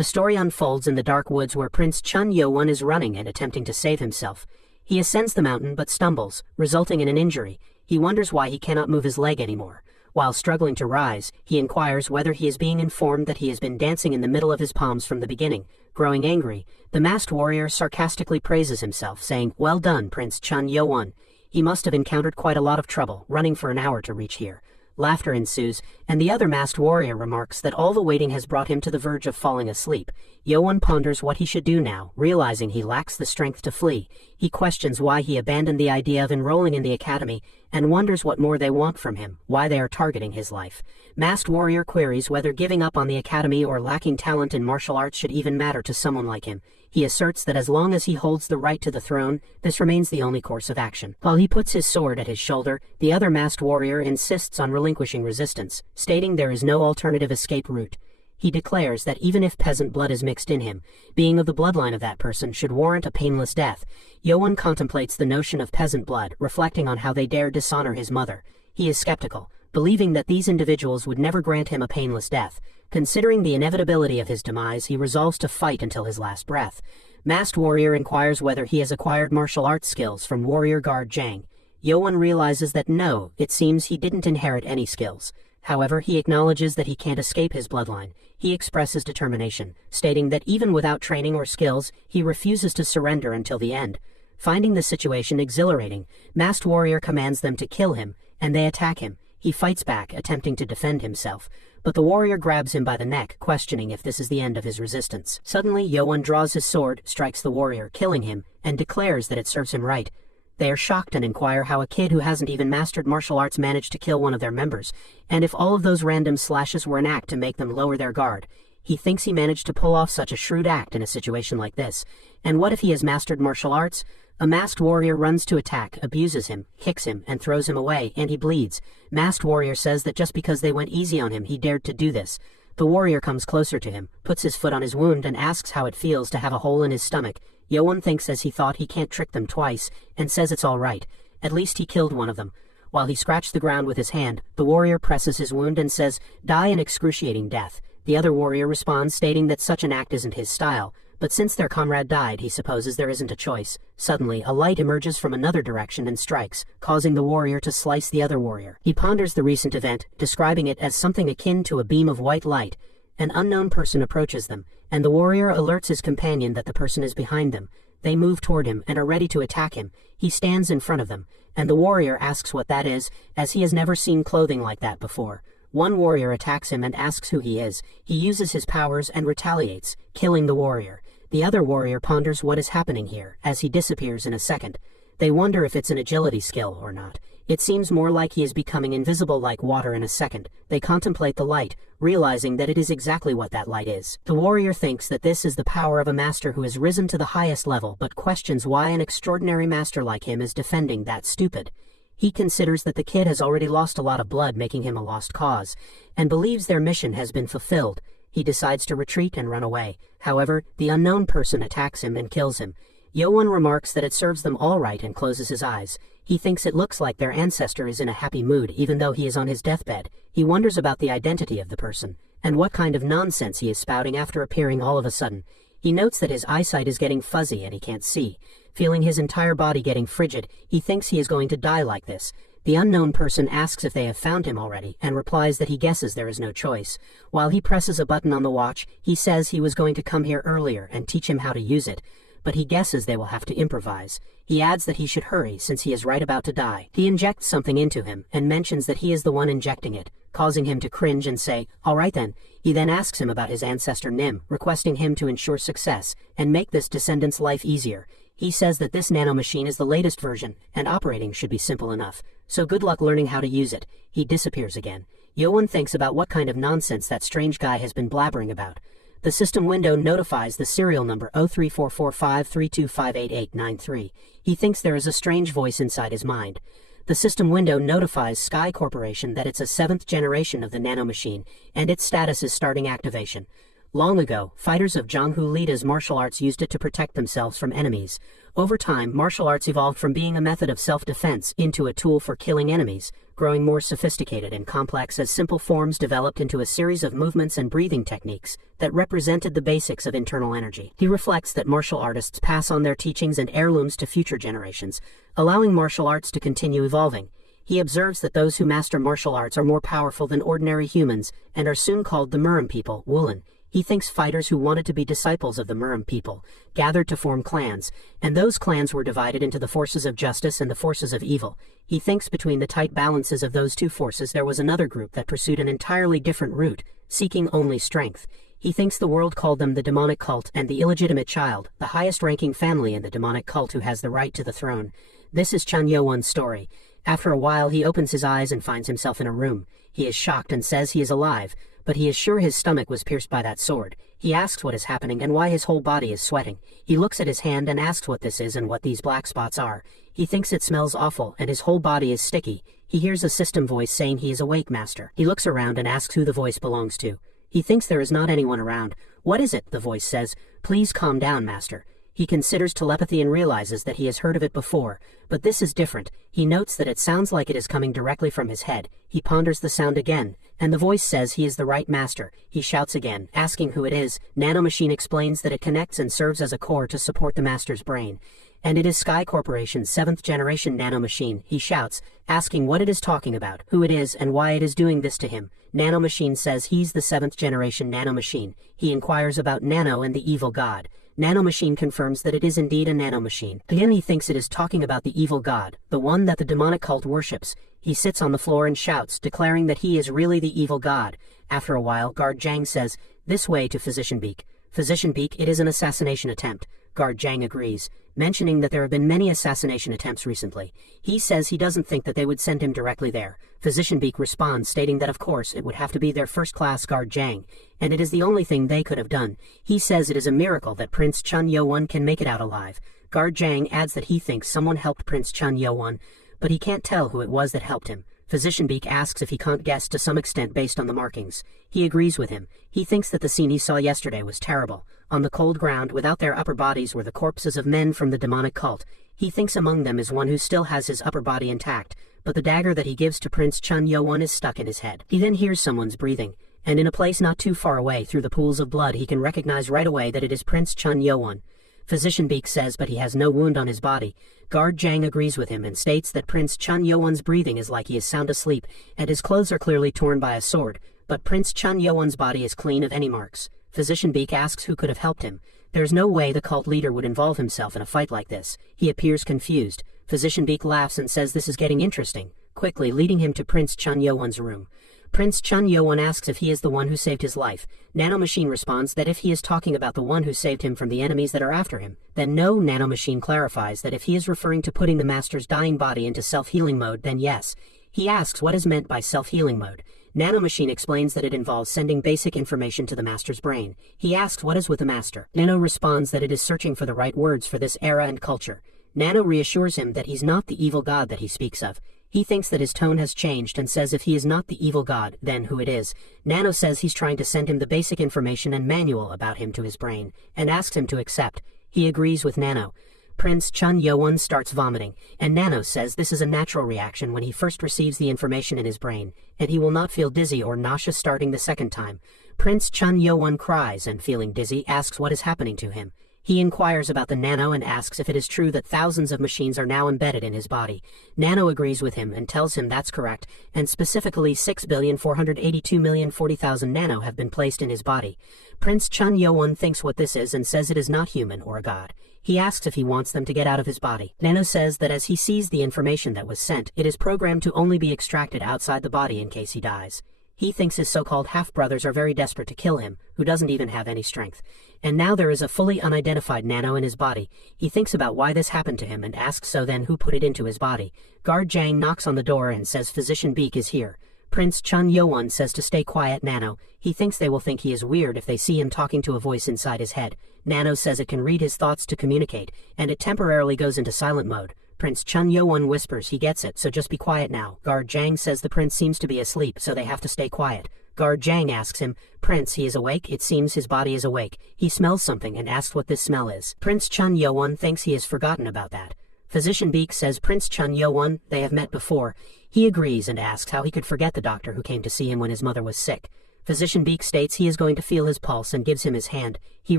The story unfolds in the dark woods where Prince Cheon Yeo-Woon is running and attempting to save himself. He ascends the mountain but stumbles, resulting in an injury. He wonders why he cannot move his leg anymore. While struggling to rise, he inquires whether he is being informed that he has been dancing in the middle of his palms from the beginning. Growing angry, the masked warrior sarcastically praises himself, saying, "Well done, Prince Cheon Yeo-Woon. He must have encountered quite a lot of trouble, running for an hour to reach here." Laughter ensues, and the other masked warrior remarks that all the waiting has brought him to the verge of falling asleep. Yeo-Woon ponders what he should do now, realizing he lacks the strength to flee. He questions why he abandoned the idea of enrolling in the academy, and wonders what more they want from him, why they are targeting his life. Masked warrior queries whether giving up on the academy or lacking talent in martial arts should even matter to someone like him. He asserts that as long as he holds the right to the throne, this remains the only course of action. While he puts his sword at his shoulder, the other masked warrior insists on relinquishing resistance, stating there is no alternative escape route. He declares that even if peasant blood is mixed in him, being of the bloodline of that person should warrant a painless death. Yeo-Woon contemplates the notion of peasant blood, reflecting on how they dare dishonor his mother. He is skeptical, believing that these individuals would never grant him a painless death. Considering the inevitability of his demise, he resolves to fight until his last breath. Masked warrior inquires whether he has acquired martial arts skills from warrior guard Jang. Yeo-Woon realizes that no, it seems he didn't inherit any skills. However, he acknowledges that he can't escape his bloodline. He expresses determination, stating that even without training or skills, he refuses to surrender until the end. Finding the situation exhilarating, Masked Warrior commands them to kill him, and they attack him. He fights back, attempting to defend himself, but the warrior grabs him by the neck, questioning if this is the end of his resistance. Suddenly, Yeo-Woon draws his sword, strikes the warrior, killing him, and declares that it serves him right. They are shocked and inquire how a kid who hasn't even mastered martial arts managed to kill one of their members, and if all of those random slashes were an act to make them lower their guard. He thinks he managed to pull off such a shrewd act in a situation like this. And what if he has mastered martial arts? A masked warrior runs to attack, abuses him, kicks him, and throws him away, and he bleeds. Masked warrior says that just because they went easy on him, he dared to do this. The warrior comes closer to him, puts his foot on his wound, and asks how it feels to have a hole in his stomach. Yeo-Woon thinks as he thought he can't trick them twice, and says it's all right. At least he killed one of them. While he scratched the ground with his hand, the warrior presses his wound and says, "Die an excruciating death." The other warrior responds, stating that such an act isn't his style. But since their comrade died, he supposes there isn't a choice. Suddenly, a light emerges from another direction and strikes, causing the warrior to slice the other warrior. He ponders the recent event, describing it as something akin to a beam of white light. An unknown person approaches them, and the warrior alerts his companion that the person is behind them. They move toward him and are ready to attack him. He stands in front of them, and the warrior asks what that is, as he has never seen clothing like that before. One warrior attacks him and asks who he is. He uses his powers and retaliates, killing the warrior. The other warrior ponders what is happening here, as he disappears in a second. They wonder if it's an agility skill or not. It seems more like he is becoming invisible like water in a second. They contemplate the light, realizing that it is exactly what that light is. The warrior thinks that this is the power of a master who has risen to the highest level, but questions why an extraordinary master like him is defending that stupid. He considers that the kid has already lost a lot of blood, making him a lost cause, and believes their mission has been fulfilled. He decides to retreat and run away. However, the unknown person attacks him and kills him. Yeo-Woon remarks that it serves them all right and closes his eyes. He thinks it looks like their ancestor is in a happy mood even though he is on his deathbed. He wonders about the identity of the person, and what kind of nonsense he is spouting after appearing all of a sudden. He notes that his eyesight is getting fuzzy and he can't see. Feeling his entire body getting frigid, he thinks he is going to die like this. The unknown person asks if they have found him already, and replies that he guesses there is no choice. While he presses a button on the watch, he says he was going to come here earlier and teach him how to use it, but he guesses they will have to improvise. He adds that he should hurry since he is right about to die. He injects something into him, and mentions that he is the one injecting it, causing him to cringe and say, "All right then." He then asks him about his ancestor Nim, requesting him to ensure success, and make this descendant's life easier. He says that this nano machine is the latest version, and operating should be simple enough. So good luck learning how to use it. He disappears again. Yeo-Woon thinks about what kind of nonsense that strange guy has been blabbering about. The system window notifies the serial number 0344532588893. He thinks there is a strange voice inside his mind. The system window notifies Sky Corporation that it's a 7th generation of the nano machine, and its status is starting activation. Long ago, fighters of Jonghu Lida's martial arts used it to protect themselves from enemies. Over time, martial arts evolved from being a method of self-defense into a tool for killing enemies, growing more sophisticated and complex as simple forms developed into a series of movements and breathing techniques that represented the basics of internal energy. He reflects that martial artists pass on their teachings and heirlooms to future generations, allowing martial arts to continue evolving. He observes that those who master martial arts are more powerful than ordinary humans and are soon called the Murim people, Woolen. He thinks fighters who wanted to be disciples of the Murim people gathered to form clans, and those clans were divided into the forces of justice and the forces of evil. He thinks between the tight balances of those two forces there was another group that pursued an entirely different route, seeking only strength. He thinks the world called them the demonic cult and the illegitimate child, the highest-ranking family in the demonic cult who has the right to the throne. This is Cheon Yeo-Woon's story. After a while he opens his eyes and finds himself in a room. He is shocked and says he is alive, but he is sure his stomach was pierced by that sword. He asks what is happening and why his whole body is sweating. He looks at his hand and asks what this is and what these black spots are. He thinks it smells awful and his whole body is sticky. He hears a system voice saying he is awake, master. He looks around and asks who the voice belongs to. He thinks there is not anyone around. What is it? The voice says. Please calm down, master. He considers telepathy and realizes that he has heard of it before, but this is different. He notes that it sounds like it is coming directly from his head. He ponders the sound again, and the voice says he is the right master. He shouts again, asking who it is. Nanomachine explains that it connects and serves as a core to support the master's brain. And it is Sky Corporation's 7th generation nanomachine. He shouts, asking what it is talking about, who it is, and why it is doing this to him. Nanomachine says he's the 7th generation nanomachine. He inquires about Nano and the evil god. Nanomachine confirms that it is indeed a nanomachine. Again he thinks it is talking about the evil god, the one that the demonic cult worships. He sits on the floor and shouts, declaring that he is really the evil god. After a while, Guard Jang says, "This way to Physician Beak." Physician Beak, it is an assassination attempt. Guard Jang agrees, mentioning that there have been many assassination attempts recently. He says he doesn't think that they would send him directly there. Physician Beak responds, stating that of course it would have to be their first-class Guard Jang, and it is the only thing they could have done. He says it is a miracle that Prince Cheon Yeo-Woon can make it out alive. Guard Jang adds that he thinks someone helped Prince Cheon Yeo-Woon, but he can't tell who it was that helped him. Physician Beak asks if he can't guess to some extent based on the markings. He agrees with him. He thinks that the scene he saw yesterday was terrible. On the cold ground, without their upper bodies, were the corpses of men from the demonic cult. He thinks among them is one who still has his upper body intact, but the dagger that he gives to Prince Cheon Yeo-Woon is stuck in his head. He then hears someone's breathing, and in a place not too far away through the pools of blood he can recognize right away that it is Prince Cheon Yeo-Woon. Physician Beak says but he has no wound on his body. Guard Jang agrees with him and states that Prince Cheon Yeo-Woon's breathing is like he is sound asleep, and his clothes are clearly torn by a sword, but Prince Cheon Yeo-Woon's body is clean of any marks. Physician Beak asks who could have helped him. There's no way the cult leader would involve himself in a fight like this. He appears confused. Physician Beak laughs and says this is getting interesting, quickly leading him to Prince Cheon Yeo-Woon's room. Prince Cheon Yeo-Woon asks if he is the one who saved his life. Nanomachine responds that if he is talking about the one who saved him from the enemies that are after him, then no. Nanomachine clarifies that if he is referring to putting the master's dying body into self-healing mode, then yes. He asks what is meant by self-healing mode. Nanomachine explains that it involves sending basic information to the master's brain. He asks what is with the master. Nano responds that it is searching for the right words for this era and culture. Nano reassures him that he's not the evil god that he speaks of. He thinks that his tone has changed and says if he is not the evil god, then who it is. Nano says he's trying to send him the basic information and manual about him to his brain, and asks him to accept. He agrees with Nano. Prince Cheon Yeo-Woon starts vomiting, and Nano says this is a natural reaction when he first receives the information in his brain, and he will not feel dizzy or nauseous starting the second time. Prince Cheon Yeo-Woon cries and, feeling dizzy, asks what is happening to him. He inquires about the Nano and asks if it is true that thousands of machines are now embedded in his body. Nano agrees with him and tells him that's correct, and specifically 6,482,040,000 Nano have been placed in his body. Prince Cheon Yeo-Woon thinks what this is and says it is not human or a god. He asks if he wants them to get out of his body. Nano says that as he sees the information that was sent, it is programmed to only be extracted outside the body in case he dies. He thinks his so-called half-brothers are very desperate to kill him, who doesn't even have any strength. And now there is a fully unidentified Nano in his body. He thinks about why this happened to him and asks so then who put it into his body. Guard Jang knocks on the door and says Physician Beak is here. Prince Cheon Yeo-Woon says to stay quiet, Nano. He thinks they will think he is weird if they see him talking to a voice inside his head. Nano says it can read his thoughts to communicate, and it temporarily goes into silent mode. Prince Cheon Yeo-Woon whispers he gets it, so just be quiet now. Guard Jang says the prince seems to be asleep, so they have to stay quiet. Guard Jang asks him, "Prince, he is awake?" It seems his body is awake. He smells something and asks what this smell is. Prince Cheon Yeo-Woon thinks he has forgotten about that. Physician Beek says Prince Cheon Yeo-Woon, they have met before. He agrees and asks how he could forget the doctor who came to see him when his mother was sick. Physician Beek states he is going to feel his pulse and gives him his hand. He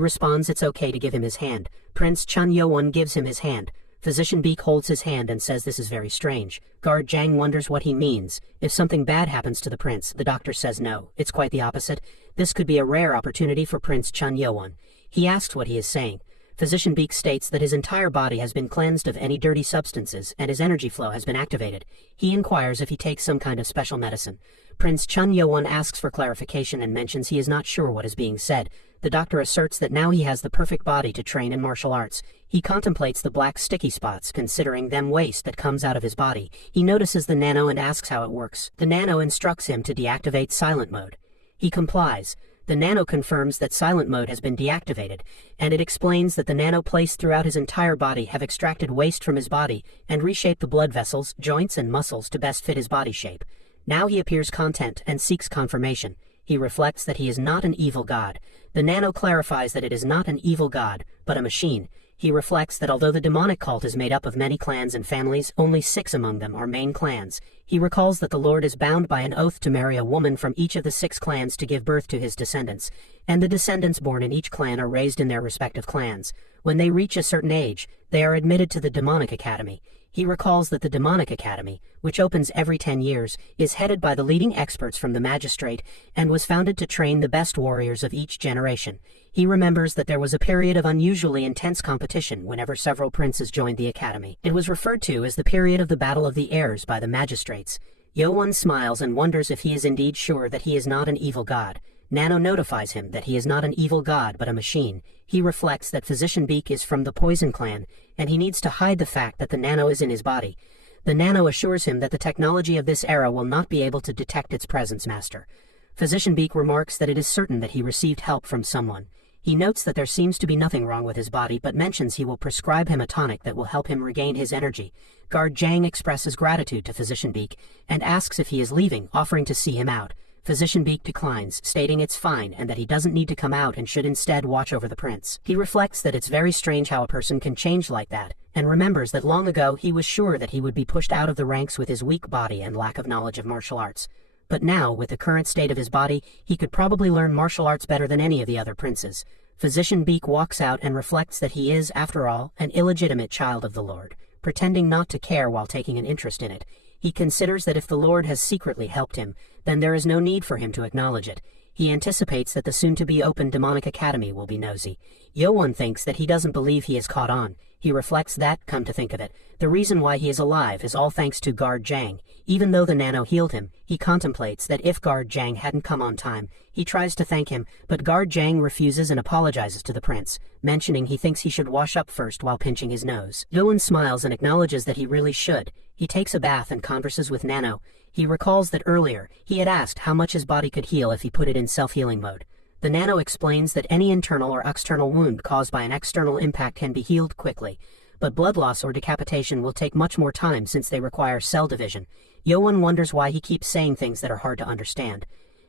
responds it's okay to give him his hand. Prince Cheon Yeo-Woon gives him his hand. Physician Beek holds his hand and says this is very strange. Guard Jang wonders what he means. If something bad happens to the prince, the doctor says no. It's quite the opposite. This could be a rare opportunity for Prince Cheon Yeo-Woon. He asks what he is saying. Physician Beek states that his entire body has been cleansed of any dirty substances and his energy flow has been activated. He inquires if he takes some kind of special medicine. Prince Cheon Yeo-Woon asks for clarification and mentions he is not sure what is being said. The doctor asserts that now he has the perfect body to train in martial arts. He contemplates the black sticky spots, considering them waste that comes out of his body. He notices the nano and asks how it works. The nano instructs him to deactivate silent mode. He complies. The nano confirms that silent mode has been deactivated, and it explains that the nano placed throughout his entire body have extracted waste from his body and reshaped the blood vessels, joints, and muscles to best fit his body shape. Now he appears content and seeks confirmation. He reflects that he is not an evil god. The nano clarifies that it is not an evil god, but a machine. He reflects that although the demonic cult is made up of many clans and families, only 6 among them are main clans. He recalls that the Lord is bound by an oath to marry a woman from each of the 6 clans to give birth to his descendants, and the descendants born in each clan are raised in their respective clans. When they reach a certain age, they are admitted to the demonic academy. He recalls that the demonic academy, which opens every 10 years, is headed by the leading experts from the magistrate and was founded to train the best warriors of each generation. He remembers that there was a period of unusually intense competition whenever several princes joined the academy. It was referred to as the period of the Battle of the Heirs by the magistrates. Yeo-Woon smiles and wonders if he is indeed sure that he is not an evil god. Nano notifies him that he is not an evil god but a machine. He reflects that Physician Beek is from the Poison clan, and he needs to hide the fact that the nano is in his body. The nano assures him that the technology of this era will not be able to detect its presence, master. Physician Beek remarks that it is certain that he received help from someone. He notes that there seems to be nothing wrong with his body but mentions he will prescribe him a tonic that will help him regain his energy. Guard Jang expresses gratitude to Physician Beek and asks if he is leaving, offering to see him out. Physician Beek declines, stating it's fine and that he doesn't need to come out and should instead watch over the prince. He reflects that it's very strange how a person can change like that, and remembers that long ago he was sure that he would be pushed out of the ranks with his weak body and lack of knowledge of martial arts. But now, with the current state of his body, he could probably learn martial arts better than any of the other princes. Physician Beek walks out and reflects that he is, after all, an illegitimate child of the Lord, pretending not to care while taking an interest in it. He considers that if the Lord has secretly helped him, then there is no need for him to acknowledge it. He anticipates that the soon-to-be-open demonic academy will be nosy. Yeo-Woon thinks that he doesn't believe he is caught on. He reflects that, come to think of it, the reason why he is alive is all thanks to Guard Jang. Even though the nano healed him, he contemplates that if Guard Jang hadn't come on time, he tries to thank him, but Guard Jang refuses and apologizes to the prince, mentioning he thinks he should wash up first while pinching his nose. Yeo-Woon smiles and acknowledges that he really should. He takes a bath and converses with Nano. He recalls that earlier, he had asked how much his body could heal if he put it in self-healing mode. The nano explains that any internal or external wound caused by an external impact can be healed quickly, but blood loss or decapitation will take much more time since they require cell division. Yeo-Woon wonders why he keeps saying things that are hard to understand.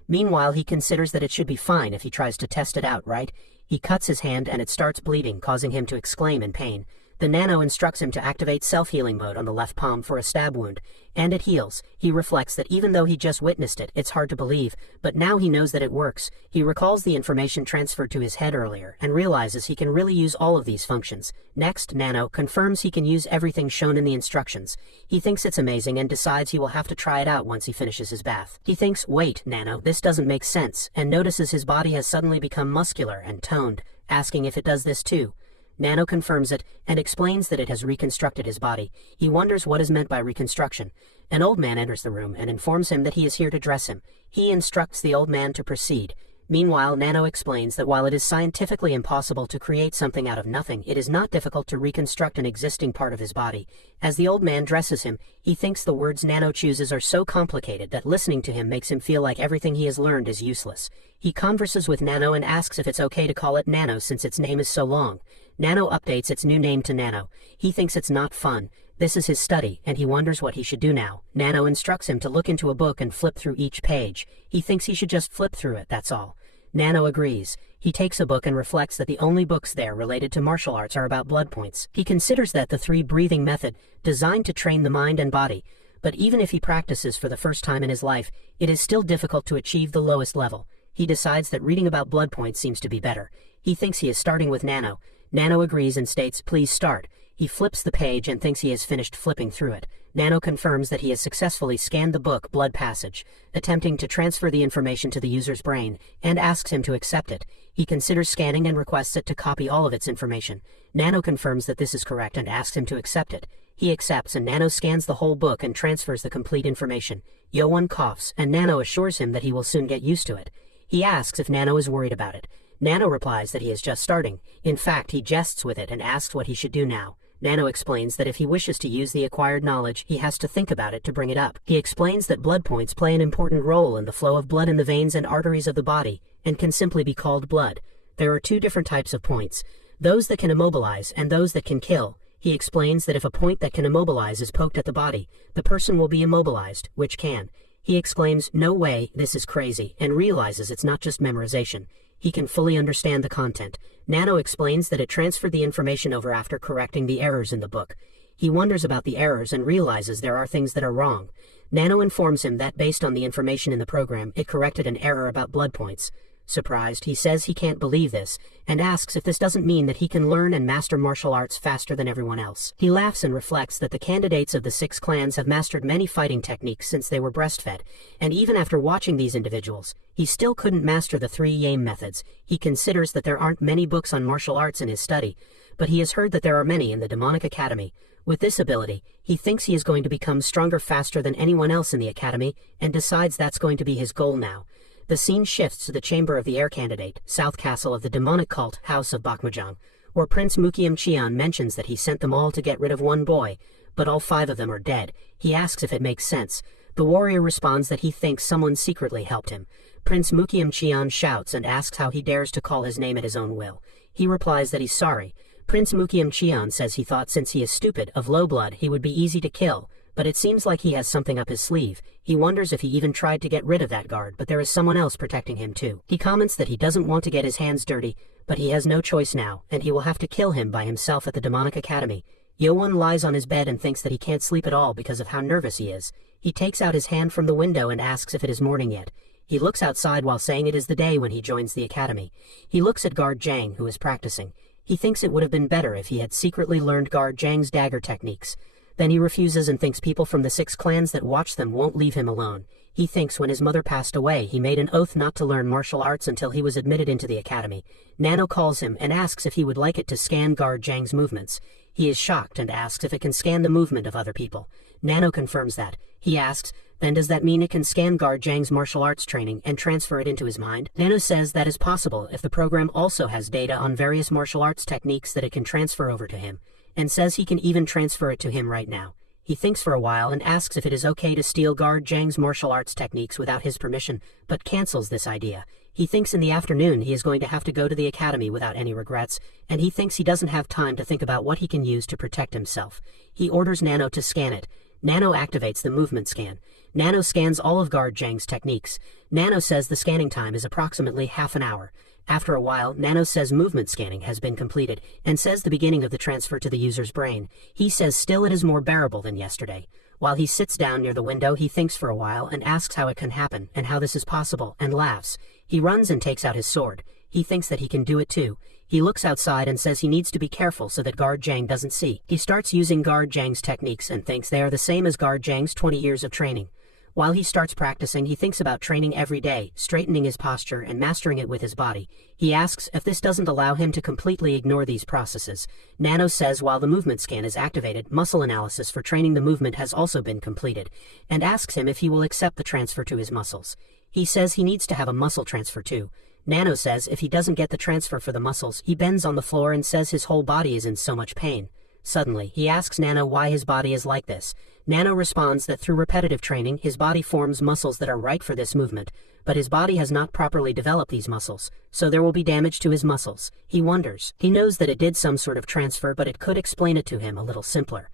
Meanwhile, he considers that it should be fine if he tries to test it out, right? He cuts his hand and it starts bleeding, causing him to exclaim in pain. The nano instructs him to activate self-healing mode on the left palm for a stab wound, and it heals. He reflects that even though he just witnessed it, it's hard to believe, but now he knows that it works. He recalls the information transferred to his head earlier, and realizes he can really use all of these functions. Next, Nano confirms he can use everything shown in the instructions. He thinks it's amazing and decides he will have to try it out once he finishes his bath. He thinks, wait, Nano, this doesn't make sense, and notices his body has suddenly become muscular and toned, asking if it does this too. Nano confirms it and explains that it has reconstructed his body. He wonders what is meant by reconstruction. An old man enters the room and informs him that he is here to dress him. He instructs the old man to proceed. Meanwhile, Nano explains that while it is scientifically impossible to create something out of nothing, it is not difficult to reconstruct an existing part of his body. As the old man dresses him, he thinks the words Nano chooses are so complicated that listening to him makes him feel like everything he has learned is useless. He converses with Nano and asks if it's okay to call it Nano since its name is so long. Nano updates its new name to Nano. He thinks it's not fun. This is his study, and he wonders what he should do now. Nano instructs him to look into a book and flip through each page. He thinks he should just flip through it, that's all. Nano agrees. He takes a book and reflects that the only books there related to martial arts are about blood points. He considers that the 3 breathing method, designed to train the mind and body, but even if he practices for the first time in his life, it is still difficult to achieve the lowest level. He decides that reading about blood points seems to be better. He thinks he is starting with Nano. Nano agrees and states, "Please start." He flips the page and thinks he has finished flipping through it. Nano confirms that he has successfully scanned the book Blood Passage, attempting to transfer the information to the user's brain, and asks him to accept it. He considers scanning and requests it to copy all of its information. Nano confirms that this is correct and asks him to accept it. He accepts, and Nano scans the whole book and transfers the complete information. Yeo-Woon coughs, and Nano assures him that he will soon get used to it. He asks if Nano is worried about it. Nano replies that he is just starting. In fact, he jests with it and asks what he should do now. Nano explains that if he wishes to use the acquired knowledge, he has to think about it to bring it up. He explains that blood points play an important role in the flow of blood in the veins and arteries of the body, and can simply be called blood. There are 2 different types of points, those that can immobilize and those that can kill. He explains that if a point that can immobilize is poked at the body, the person will be immobilized, which can. He exclaims, "No way, this is crazy," and realizes it's not just memorization. He can fully understand the content. Nano explains that it transferred the information over after correcting the errors in the book. He wonders about the errors and realizes there are things that are wrong. Nano informs him that based on the information in the program, it corrected an error about blood points. Surprised, he says he can't believe this, and asks if this doesn't mean that he can learn and master martial arts faster than everyone else. He laughs and reflects that the candidates of the 6 clans have mastered many fighting techniques since they were breastfed, and even after watching these individuals, he still couldn't master the 3 Yame methods. He considers that there aren't many books on martial arts in his study, but he has heard that there are many in the demonic academy. With this ability, he thinks he is going to become stronger faster than anyone else in the academy, and decides that's going to be his goal now. The scene shifts to the chamber of the air candidate, South Castle of the demonic cult House of Bakmajang, where Prince Mukiam Cheon mentions that he sent them all to get rid of one boy, but all 5 of them are dead. He asks if it makes sense. The warrior responds that he thinks someone secretly helped him. Prince Mukiam Cheon shouts and asks how he dares to call his name at his own will. He replies that he's sorry. Prince Mukiam Cheon says he thought since he is stupid, of low blood, he would be easy to kill, but it seems like he has something up his sleeve. He wonders if he even tried to get rid of that guard, but there is someone else protecting him too. He comments that he doesn't want to get his hands dirty, but he has no choice now, and he will have to kill him by himself at the demonic academy. Yeo-Woon lies on his bed and thinks that he can't sleep at all because of how nervous he is. He takes out his hand from the window and asks if it is morning yet. He looks outside while saying it is the day when he joins the academy. He looks at guard Jang, who is practicing. He thinks it would have been better if he had secretly learned guard Jang's dagger techniques. Then he refuses and thinks people from the 6 clans that watch them won't leave him alone. He thinks when his mother passed away, he made an oath not to learn martial arts until he was admitted into the academy. Nano calls him and asks if he would like it to scan guard Jang's movements. He is shocked and asks if it can scan the movement of other people. Nano confirms that. He asks, then does that mean it can scan guard Jang's martial arts training and transfer it into his mind? Nano says that is possible if the program also has data on various martial arts techniques that it can transfer over to him, and says he can even transfer it to him right now. He thinks for a while and asks if it is okay to steal guard Jang's martial arts techniques without his permission, but cancels this idea. He thinks in the afternoon he is going to have to go to the academy without any regrets, and he thinks he doesn't have time to think about what he can use to protect himself. He orders Nano to scan it. Nano activates the movement scan. Nano scans all of guard Jang's techniques. Nano says the scanning time is approximately half an hour. After a while, Nano says movement scanning has been completed, and says the beginning of the transfer to the user's brain. He says still it is more bearable than yesterday. While he sits down near the window, he thinks for a while and asks how it can happen, and how this is possible, and laughs. He runs and takes out his sword. He thinks that he can do it too. He looks outside and says he needs to be careful so that guard Jang doesn't see. He starts using guard Jang's techniques and thinks they are the same as guard Jang's 20 years of training. While he starts practicing, he thinks about training every day, straightening his posture and mastering it with his body. He asks if this doesn't allow him to completely ignore these processes. Nano says while the movement scan is activated, muscle analysis for training the movement has also been completed, and asks him if he will accept the transfer to his muscles. He says he needs to have a muscle transfer too. Nano says if he doesn't get the transfer for the muscles, he bends on the floor and says his whole body is in so much pain. Suddenly, he asks Nano why his body is like this. Nano responds that through repetitive training, his body forms muscles that are right for this movement, but his body has not properly developed these muscles, so there will be damage to his muscles. He wonders. He knows that it did some sort of transfer, but it could explain it to him a little simpler.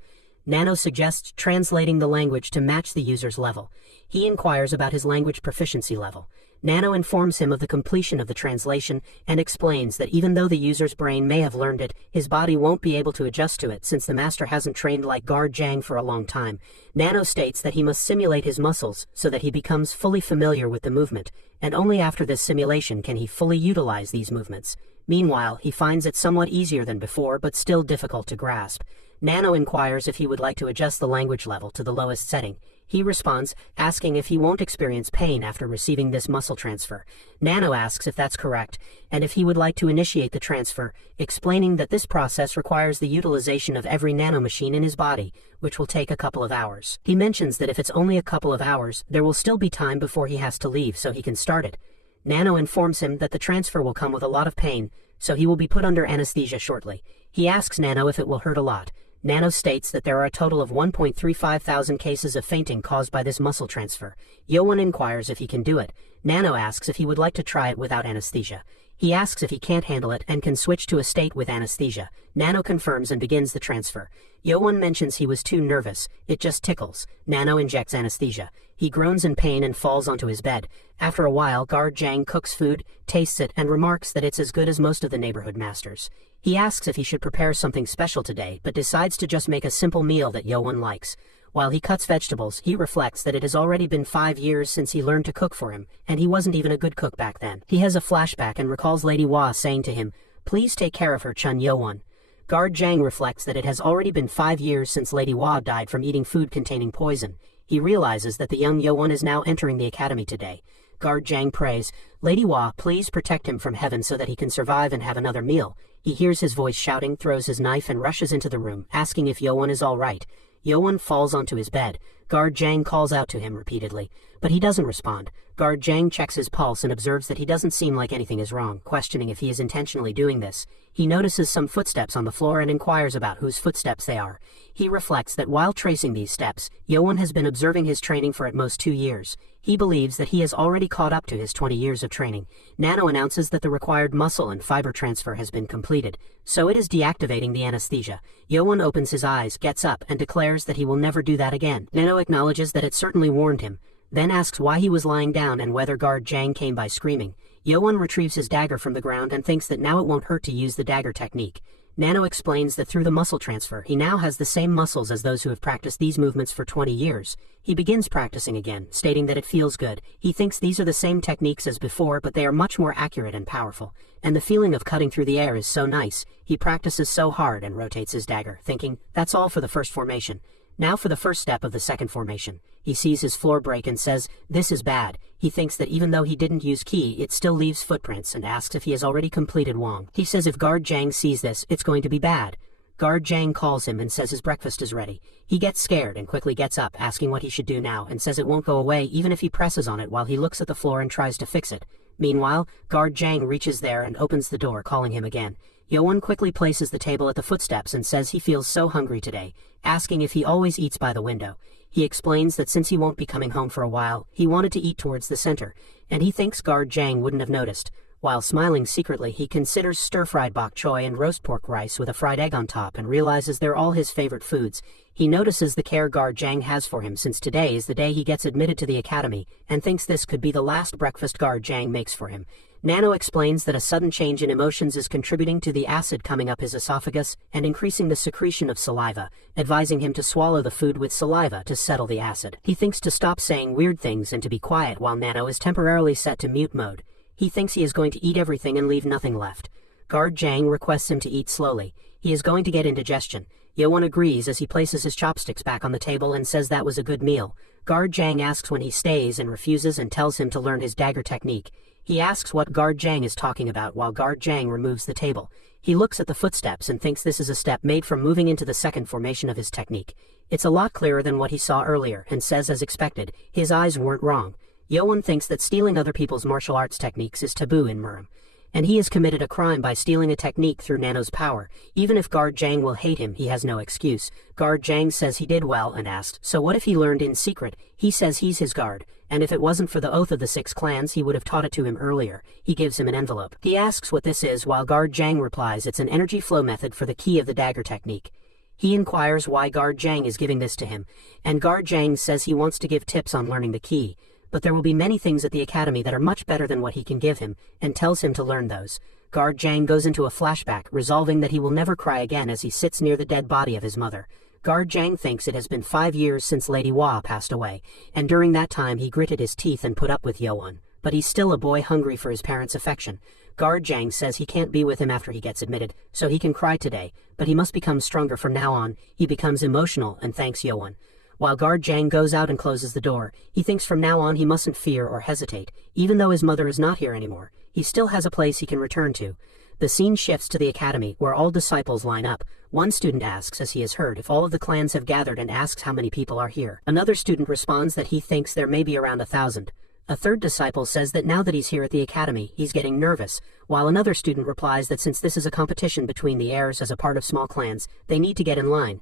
Nano suggests translating the language to match the user's level. He inquires about his language proficiency level. Nano informs him of the completion of the translation and explains that even though the user's brain may have learned it, his body won't be able to adjust to it since the master hasn't trained like Guard Jang for a long time. Nano states that he must simulate his muscles so that he becomes fully familiar with the movement, and only after this simulation can he fully utilize these movements. Meanwhile, he finds it somewhat easier than before but still difficult to grasp. Nano inquires if he would like to adjust the language level to the lowest setting. He responds, asking if he won't experience pain after receiving this muscle transfer. Nano asks if that's correct, and if he would like to initiate the transfer, explaining that this process requires the utilization of every nanomachine in his body, which will take a couple of hours. He mentions that if it's only a couple of hours, there will still be time before he has to leave so he can start it. Nano informs him that the transfer will come with a lot of pain, so he will be put under anesthesia shortly. He asks Nano if it will hurt a lot. Nano states that there are a total of 1.35 thousand cases of fainting caused by this muscle transfer. Yeo-Woon inquires if he can do it. Nano asks if he would like to try it without anesthesia. He asks if he can't handle it and can switch to a state with anesthesia. Nano confirms and begins the transfer. Yeo-Woon mentions he was too nervous. It just tickles. Nano injects anesthesia. He groans in pain and falls onto his bed. After a while, Guard Jang cooks food, tastes it, and remarks that it's as good as most of the neighborhood masters. He asks if he should prepare something special today, but decides to just make a simple meal that Yeo-Woon likes. While he cuts vegetables, he reflects that it has already been 5 years since he learned to cook for him, and he wasn't even a good cook back then. He has a flashback and recalls Lady Hwa saying to him, "Please take care of her, Cheon Yeo-Woon." Guard Jang reflects that it has already been 5 years since Lady Hwa died from eating food containing poison. He realizes that the young Yeo-Woon is now entering the academy today. Guard Jang prays, "Lady Hwa, please protect him from heaven so that he can survive and have another meal." He hears his voice shouting, throws his knife and rushes into the room, asking if Yeo-Woon is all right. Yeo-Woon falls onto his bed. Guard Jang calls out to him repeatedly, but he doesn't respond. Guard Jang checks his pulse and observes that he doesn't seem like anything is wrong, questioning if he is intentionally doing this. He notices some footsteps on the floor and inquires about whose footsteps they are. He reflects that while tracing these steps, Yeo-Woon has been observing his training for at most 2 years. He believes that he has already caught up to his 20 years of training. Nano announces that the required muscle and fiber transfer has been completed, so it is deactivating the anesthesia. Yeo-Woon opens his eyes, gets up, and declares that he will never do that again. Nano acknowledges that it certainly warned him, then asks why he was lying down and whether Guard Jang came by screaming. Yeo-Woon retrieves his dagger from the ground and thinks that now it won't hurt to use the dagger technique. Nano explains that through the muscle transfer, he now has the same muscles as those who have practiced these movements for 20 years. He begins practicing again, stating that it feels good. He thinks these are the same techniques as before, but they are much more accurate and powerful. And the feeling of cutting through the air is so nice. He practices so hard and rotates his dagger, thinking, that's all for the first formation. Now for the first step of the second formation. He sees his floor break and says, this is bad. He thinks that even though he didn't use ki, it still leaves footprints and asks if he has already completed Wong. He says if Guard Jang sees this, it's going to be bad. Guard Jang calls him and says his breakfast is ready. He gets scared and quickly gets up, asking what he should do now, and says it won't go away even if he presses on it while he looks at the floor and tries to fix it. Meanwhile, Guard Jang reaches there and opens the door, calling him again. Yeo-Woon quickly places the table at the footsteps and says he feels so hungry today, asking if he always eats by the window. He explains that since he won't be coming home for a while, he wanted to eat towards the center, and he thinks Guard Jang wouldn't have noticed. While smiling secretly, he considers stir-fried bok choy and roast pork rice with a fried egg on top and realizes they're all his favorite foods. He notices the care Guard Jang has for him since today is the day he gets admitted to the academy, and thinks this could be the last breakfast Guard Jang makes for him. Nano explains that a sudden change in emotions is contributing to the acid coming up his esophagus and increasing the secretion of saliva, advising him to swallow the food with saliva to settle the acid. He thinks to stop saying weird things and to be quiet while Nano is temporarily set to mute mode. He thinks he is going to eat everything and leave nothing left. Guard Jang requests him to eat slowly. He is going to get indigestion. Yeo-Woon agrees as he places his chopsticks back on the table and says that was a good meal. Guard Jang asks when he stays and refuses and tells him to learn his dagger technique. He asks what Guard Jang is talking about while Guard Jang removes the table. He looks at the footsteps and thinks this is a step made from moving into the second formation of his technique. It's a lot clearer than what he saw earlier and says as expected, his eyes weren't wrong. Yeo-Woon thinks that stealing other people's martial arts techniques is taboo in Murim, and he has committed a crime by stealing a technique through Nano's power. Even if Guard Jang will hate him, he has no excuse. Guard Jang says he did well and asked, so what if he learned in secret? He says he's his guard, and if it wasn't for the oath of the 6 clans, he would have taught it to him earlier. He gives him an envelope. He asks what this is while Guard Jang replies it's an energy flow method for the key of the dagger technique. He inquires why Guard Jang is giving this to him, and Guard Jang says he wants to give tips on learning the key, but there will be many things at the academy that are much better than what he can give him, and tells him to learn those. Guard Jang goes into a flashback, resolving that he will never cry again as he sits near the dead body of his mother. Guard Jang thinks it has been 5 years since Lady Hua passed away, and during that time he gritted his teeth and put up with Yeo-Woon, but he's still a boy hungry for his parents' affection. Guard Jang says he can't be with him after he gets admitted, so he can cry today, but he must become stronger from now on. He becomes emotional and thanks Yeo-Woon. While Guard Jang goes out and closes the door, he thinks from now on he mustn't fear or hesitate. Even though his mother is not here anymore, he still has a place he can return to. The scene shifts to the academy, where all disciples line up. One student asks, as he has heard, if all of the clans have gathered, and asks how many people are here. Another student responds that he thinks there may be around 1,000. A third disciple says that now that he's here at the academy, he's getting nervous, while another student replies that since this is a competition between the heirs as a part of small clans, they need to get in line.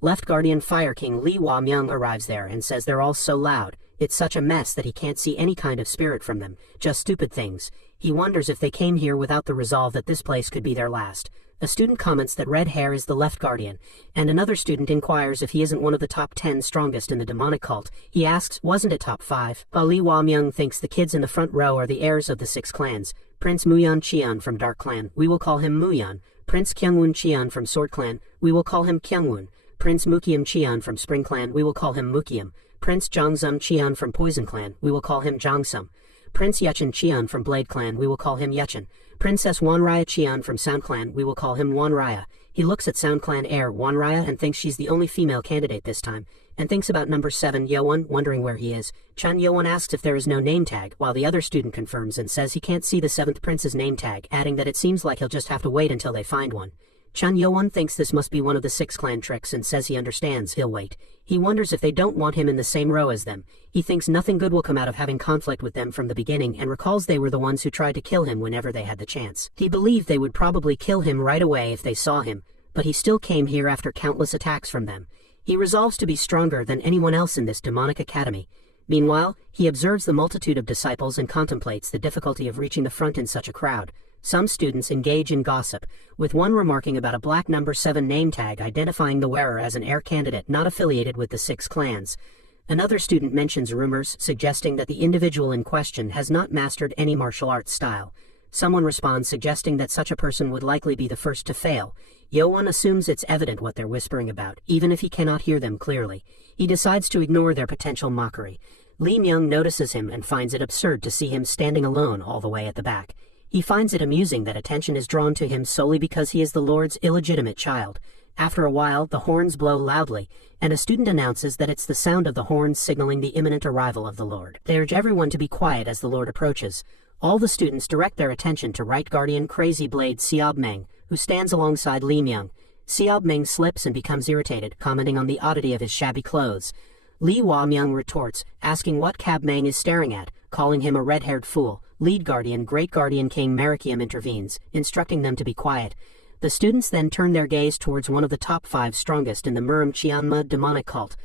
Left Guardian Fire King Lee Hwa-myung arrives there and says they're all so loud. It's such a mess that he can't see any kind of spirit from them, just stupid things. He wonders if they came here without the resolve that this place could be their last. A student comments that red hair is the left guardian, and another student inquires if he isn't one of the top 10 strongest in the demonic cult. He asks, wasn't it top 5? Lee Hwa-myung thinks the kids in the front row are the heirs of the 6 clans. Prince Muyeon Cheon from Dark Clan, we will call him Muyeon. Prince Kyungwoon Cheon from Sword Clan, we will call him Kyungwoon. Prince Mukium Cheon from Spring Clan, we will call him Mukium. Prince Jongsum Cheon from Poison Clan, we will call him Jongsum. Prince Yechen Cheon from Blade Clan, we will call him Yechen. Princess Wonraya Cheon from Sound Clan, we will call him Wonraya. He looks at Sound Clan heir Wonraya and thinks she's the only female candidate this time, and thinks about number 7 Yeo-Woon, wondering where he is. Cheon Yeo-Woon asks if there is no name tag, while the other student confirms and says he can't see the 7th prince's name tag, adding that it seems like he'll just have to wait until they find one. Cheon Yeo-Woon thinks this must be one of the 6 clan tricks and says he understands, he'll wait. He wonders if they don't want him in the same row as them. He thinks nothing good will come out of having conflict with them from the beginning and recalls they were the ones who tried to kill him whenever they had the chance. He believed they would probably kill him right away if they saw him, but he still came here after countless attacks from them. He resolves to be stronger than anyone else in this demonic academy. Meanwhile, he observes the multitude of disciples and contemplates the difficulty of reaching the front in such a crowd. Some students engage in gossip, with one remarking about a black number 7 name tag identifying the wearer as an heir candidate not affiliated with the 6 clans. Another student mentions rumors suggesting that the individual in question has not mastered any martial arts style. Someone responds suggesting that such a person would likely be the first to fail. Yeo-Woon assumes it's evident what they're whispering about, even if he cannot hear them clearly. He decides to ignore their potential mockery. Lee Myung notices him and finds it absurd to see him standing alone all the way at the back. He finds it amusing that attention is drawn to him solely because he is the Lord's illegitimate child. After a while, the horns blow loudly, and a student announces that it's the sound of the horns signaling the imminent arrival of the Lord. They urge everyone to be quiet as the Lord approaches. All the students direct their attention to Right Guardian Crazy Blade Seob-meng, who stands alongside Lee Myung. Seob-meng slips and becomes irritated, commenting on the oddity of his shabby clothes. Lee Hwa-myung retorts, asking what Cab-meng is staring at, calling him a red-haired fool. Lead Guardian Great Guardian King Marikium intervenes, instructing them to be quiet. The students then turn their gaze towards one of the top 5 strongest in the Murim Cheonma demonic cult,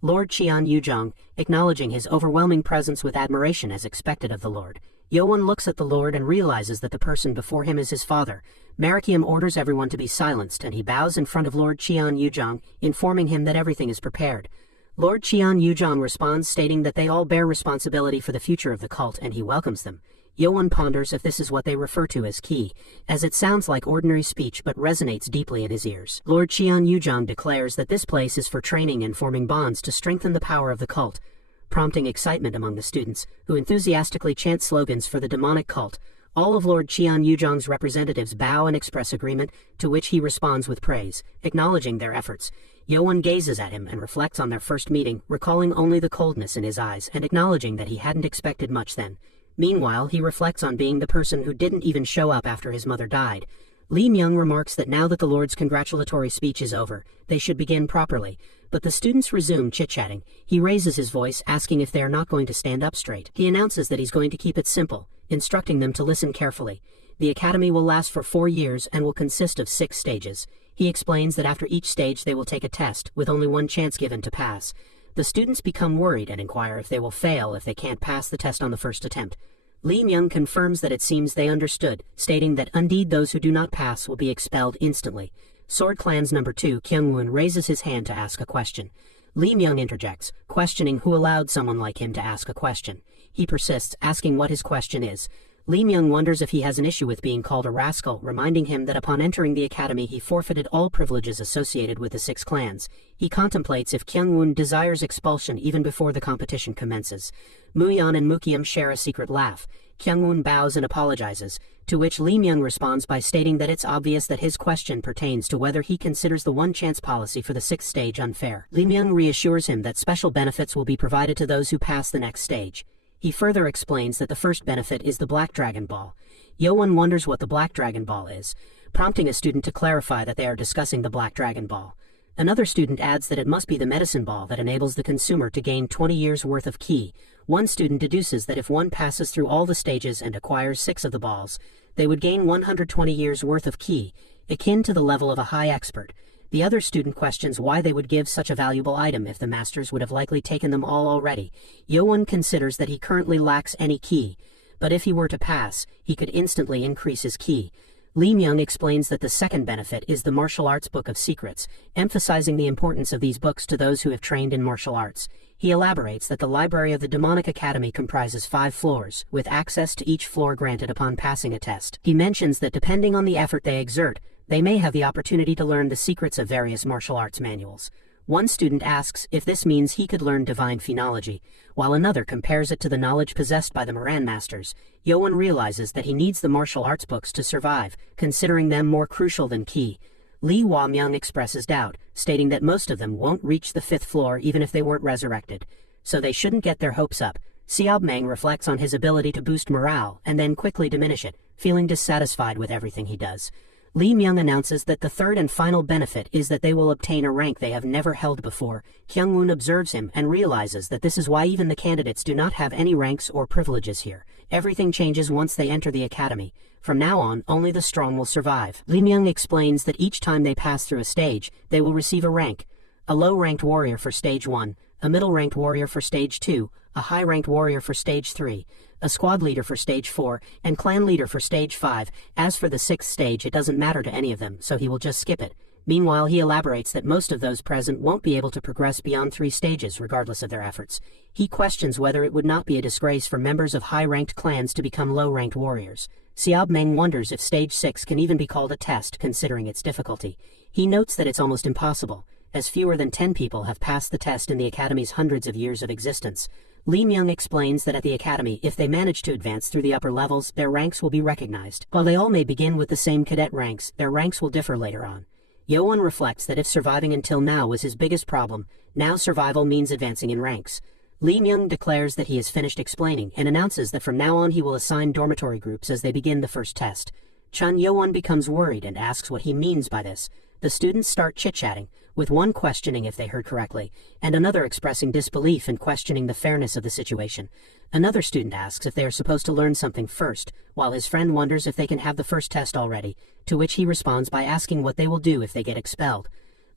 Lord Cheon Yeo-Woon, acknowledging his overwhelming presence with admiration as expected of the Lord. Yeo-Woon looks at the Lord and realizes that the person before him is his father. Marikium orders everyone to be silenced, and he bows in front of Lord Cheon Yeo-Woon, informing him that everything is prepared. Lord Cheon Yeo-Woon responds, stating that they all bear responsibility for the future of the cult, and he welcomes them. Yeo-Woon ponders if this is what they refer to as ki, as it sounds like ordinary speech but resonates deeply in his ears. Lord Cheon Yeo-Woon declares that this place is for training and forming bonds to strengthen the power of the cult, prompting excitement among the students, who enthusiastically chant slogans for the demonic cult. All of Lord Cheon Yeo-Woon's representatives bow and express agreement, to which he responds with praise, acknowledging their efforts. Yeo-Woon gazes at him and reflects on their first meeting, recalling only the coldness in his eyes and acknowledging that he hadn't expected much then. Meanwhile, he reflects on being the person who didn't even show up after his mother died. Lee Myung remarks that now that the Lord's congratulatory speech is over, they should begin properly, but the students resume chit-chatting. He raises his voice, asking if they are not going to stand up straight. He announces that he's going to keep it simple, instructing them to listen carefully. The academy will last for 4 years and will consist of 6 stages. He explains that after each stage they will take a test, with only one chance given to pass. The students become worried and inquire if they will fail if they can't pass the test on the first attempt. Lee Myung confirms that it seems they understood, stating that indeed those who do not pass will be expelled instantly. Sword Clan's number 2, Cheon Yeo-Woon, raises his hand to ask a question. Lee Myung interjects, questioning who allowed someone like him to ask a question. He persists, asking what his question is. Lee Myung wonders if he has an issue with being called a rascal, reminding him that upon entering the academy he forfeited all privileges associated with the 6 clans. He contemplates if Cheon Yeo-Woon desires expulsion even before the competition commences. Moo-yeon and Moo-kyum share a secret laugh. Cheon Yeo-Woon bows and apologizes, to which Lee Myung responds by stating that it's obvious that his question pertains to whether he considers the one-chance policy for the 6th stage unfair. Lee Myung reassures him that special benefits will be provided to those who pass the next stage. He further explains that the first benefit is the Black Dragon Ball. Yeo-Woon wonders what the Black Dragon Ball is, prompting a student to clarify that they are discussing the Black Dragon Ball. Another student adds that it must be the medicine ball that enables the consumer to gain 20 years worth of ki. One student deduces that if one passes through all the stages and acquires 6 of the balls, they would gain 120 years worth of ki, akin to the level of a high expert. The other student questions why they would give such a valuable item if the masters would have likely taken them all already. Yeo-Woon considers that he currently lacks any ki, but if he were to pass, he could instantly increase his ki. Lee Myung explains that the second benefit is the Martial Arts Book of Secrets, emphasizing the importance of these books to those who have trained in martial arts. He elaborates that the library of the Demonic Academy comprises 5 floors, with access to each floor granted upon passing a test. He mentions that depending on the effort they exert, they may have the opportunity to learn the secrets of various martial arts manuals. One student asks if this means he could learn divine phenology, while another compares it to the knowledge possessed by the Moran masters. Yeo-Woon realizes that he needs the martial arts books to survive, considering them more crucial than ki. Lee Hwa-myung expresses doubt, stating that most of them won't reach the 5th floor even if they weren't resurrected, so they shouldn't get their hopes up. Seob-mang reflects on his ability to boost morale and then quickly diminish it, feeling dissatisfied with everything he does. Lee Myung announces that the third and final benefit is that they will obtain a rank they have never held before. Cheon Yeo-Woon observes him and realizes that this is why even the candidates do not have any ranks or privileges here. Everything changes once they enter the academy. From now on, only the strong will survive. Lee Myung explains that each time they pass through a stage, they will receive a rank. A low-ranked warrior for Stage 1, a middle-ranked warrior for Stage 2, a high-ranked warrior for Stage 3, a squad leader for Stage 4, and clan leader for Stage 5. As for the 6th stage, it doesn't matter to any of them, so he will just skip it. Meanwhile, he elaborates that most of those present won't be able to progress beyond 3 stages regardless of their efforts. He questions whether it would not be a disgrace for members of high-ranked clans to become low-ranked warriors. Seob-mang wonders if Stage 6 can even be called a test considering its difficulty. He notes that it's almost impossible, as fewer than 10 people have passed the test in the Academy's hundreds of years of existence. Lee Myung explains that at the Academy, if they manage to advance through the upper levels, their ranks will be recognized. While they all may begin with the same cadet ranks, their ranks will differ later on. Yeo-Woon reflects that if surviving until now was his biggest problem, now survival means advancing in ranks. Lee Myung declares that he has finished explaining and announces that from now on he will assign dormitory groups as they begin the first test. Cheon Yeo-Woon becomes worried and asks what he means by this. The students start chit-chatting, with one questioning if they heard correctly, and another expressing disbelief and questioning the fairness of the situation. Another student asks if they are supposed to learn something first, while his friend wonders if they can have the first test already, to which he responds by asking what they will do if they get expelled.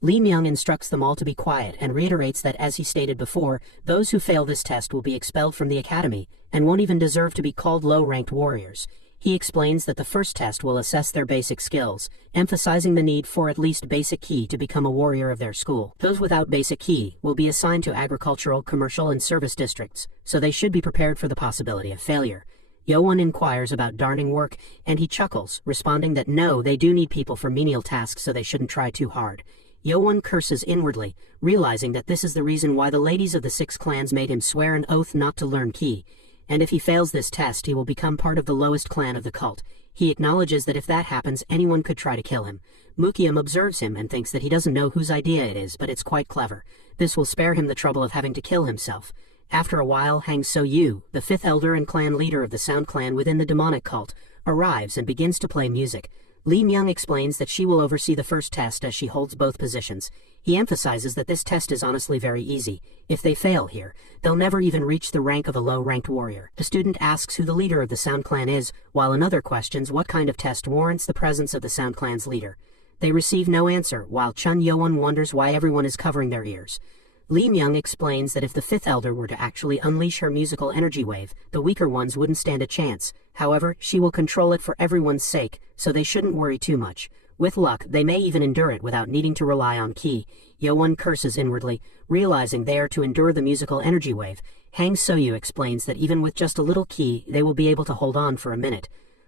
Lee Myung instructs them all to be quiet and reiterates that, as he stated before, those who fail this test will be expelled from the academy and won't even deserve to be called low-ranked warriors. He explains that the first test will assess their basic skills, emphasizing the need for at least basic ki to become a warrior of their school. Those without basic ki will be assigned to agricultural, commercial, and service districts, so they should be prepared for the possibility of failure. Yeo-Woon inquires about darning work, and he chuckles, responding that no, they do need people for menial tasks, so they shouldn't try too hard. Yeo-Woon curses inwardly, realizing that this is the reason why the ladies of the 6 clans made him swear an oath not to learn ki. And if he fails this test, he will become part of the lowest clan of the cult. He acknowledges that if that happens, anyone could try to kill him. Moo-kyum observes him and thinks that he doesn't know whose idea it is, but it's quite clever. This will spare him the trouble of having to kill himself. After a while, Hang So-yu, the 5th elder and clan leader of the Sound clan within the demonic cult, arrives and begins to play music. Lee Myung explains that she will oversee the first test as she holds both positions. He emphasizes that this test is honestly very easy. If they fail here, they'll never even reach the rank of a low-ranked warrior. The student asks who the leader of the Sound clan is, while another questions what kind of test warrants the presence of the Sound clan's leader. They receive no answer, while Cheon Yeo-Woon wonders why everyone is covering their ears. Lee Myung explains that if the 5th elder were to actually unleash her musical energy wave, the weaker ones wouldn't stand a chance. However, she will control it for everyone's sake, so they shouldn't worry too much. With luck, they may even endure it without needing to rely on ki. Yeo-Woon curses inwardly, realizing they are to endure the musical energy wave. Hang So-yu explains that even with just a little ki, they will be able to hold on for a minute.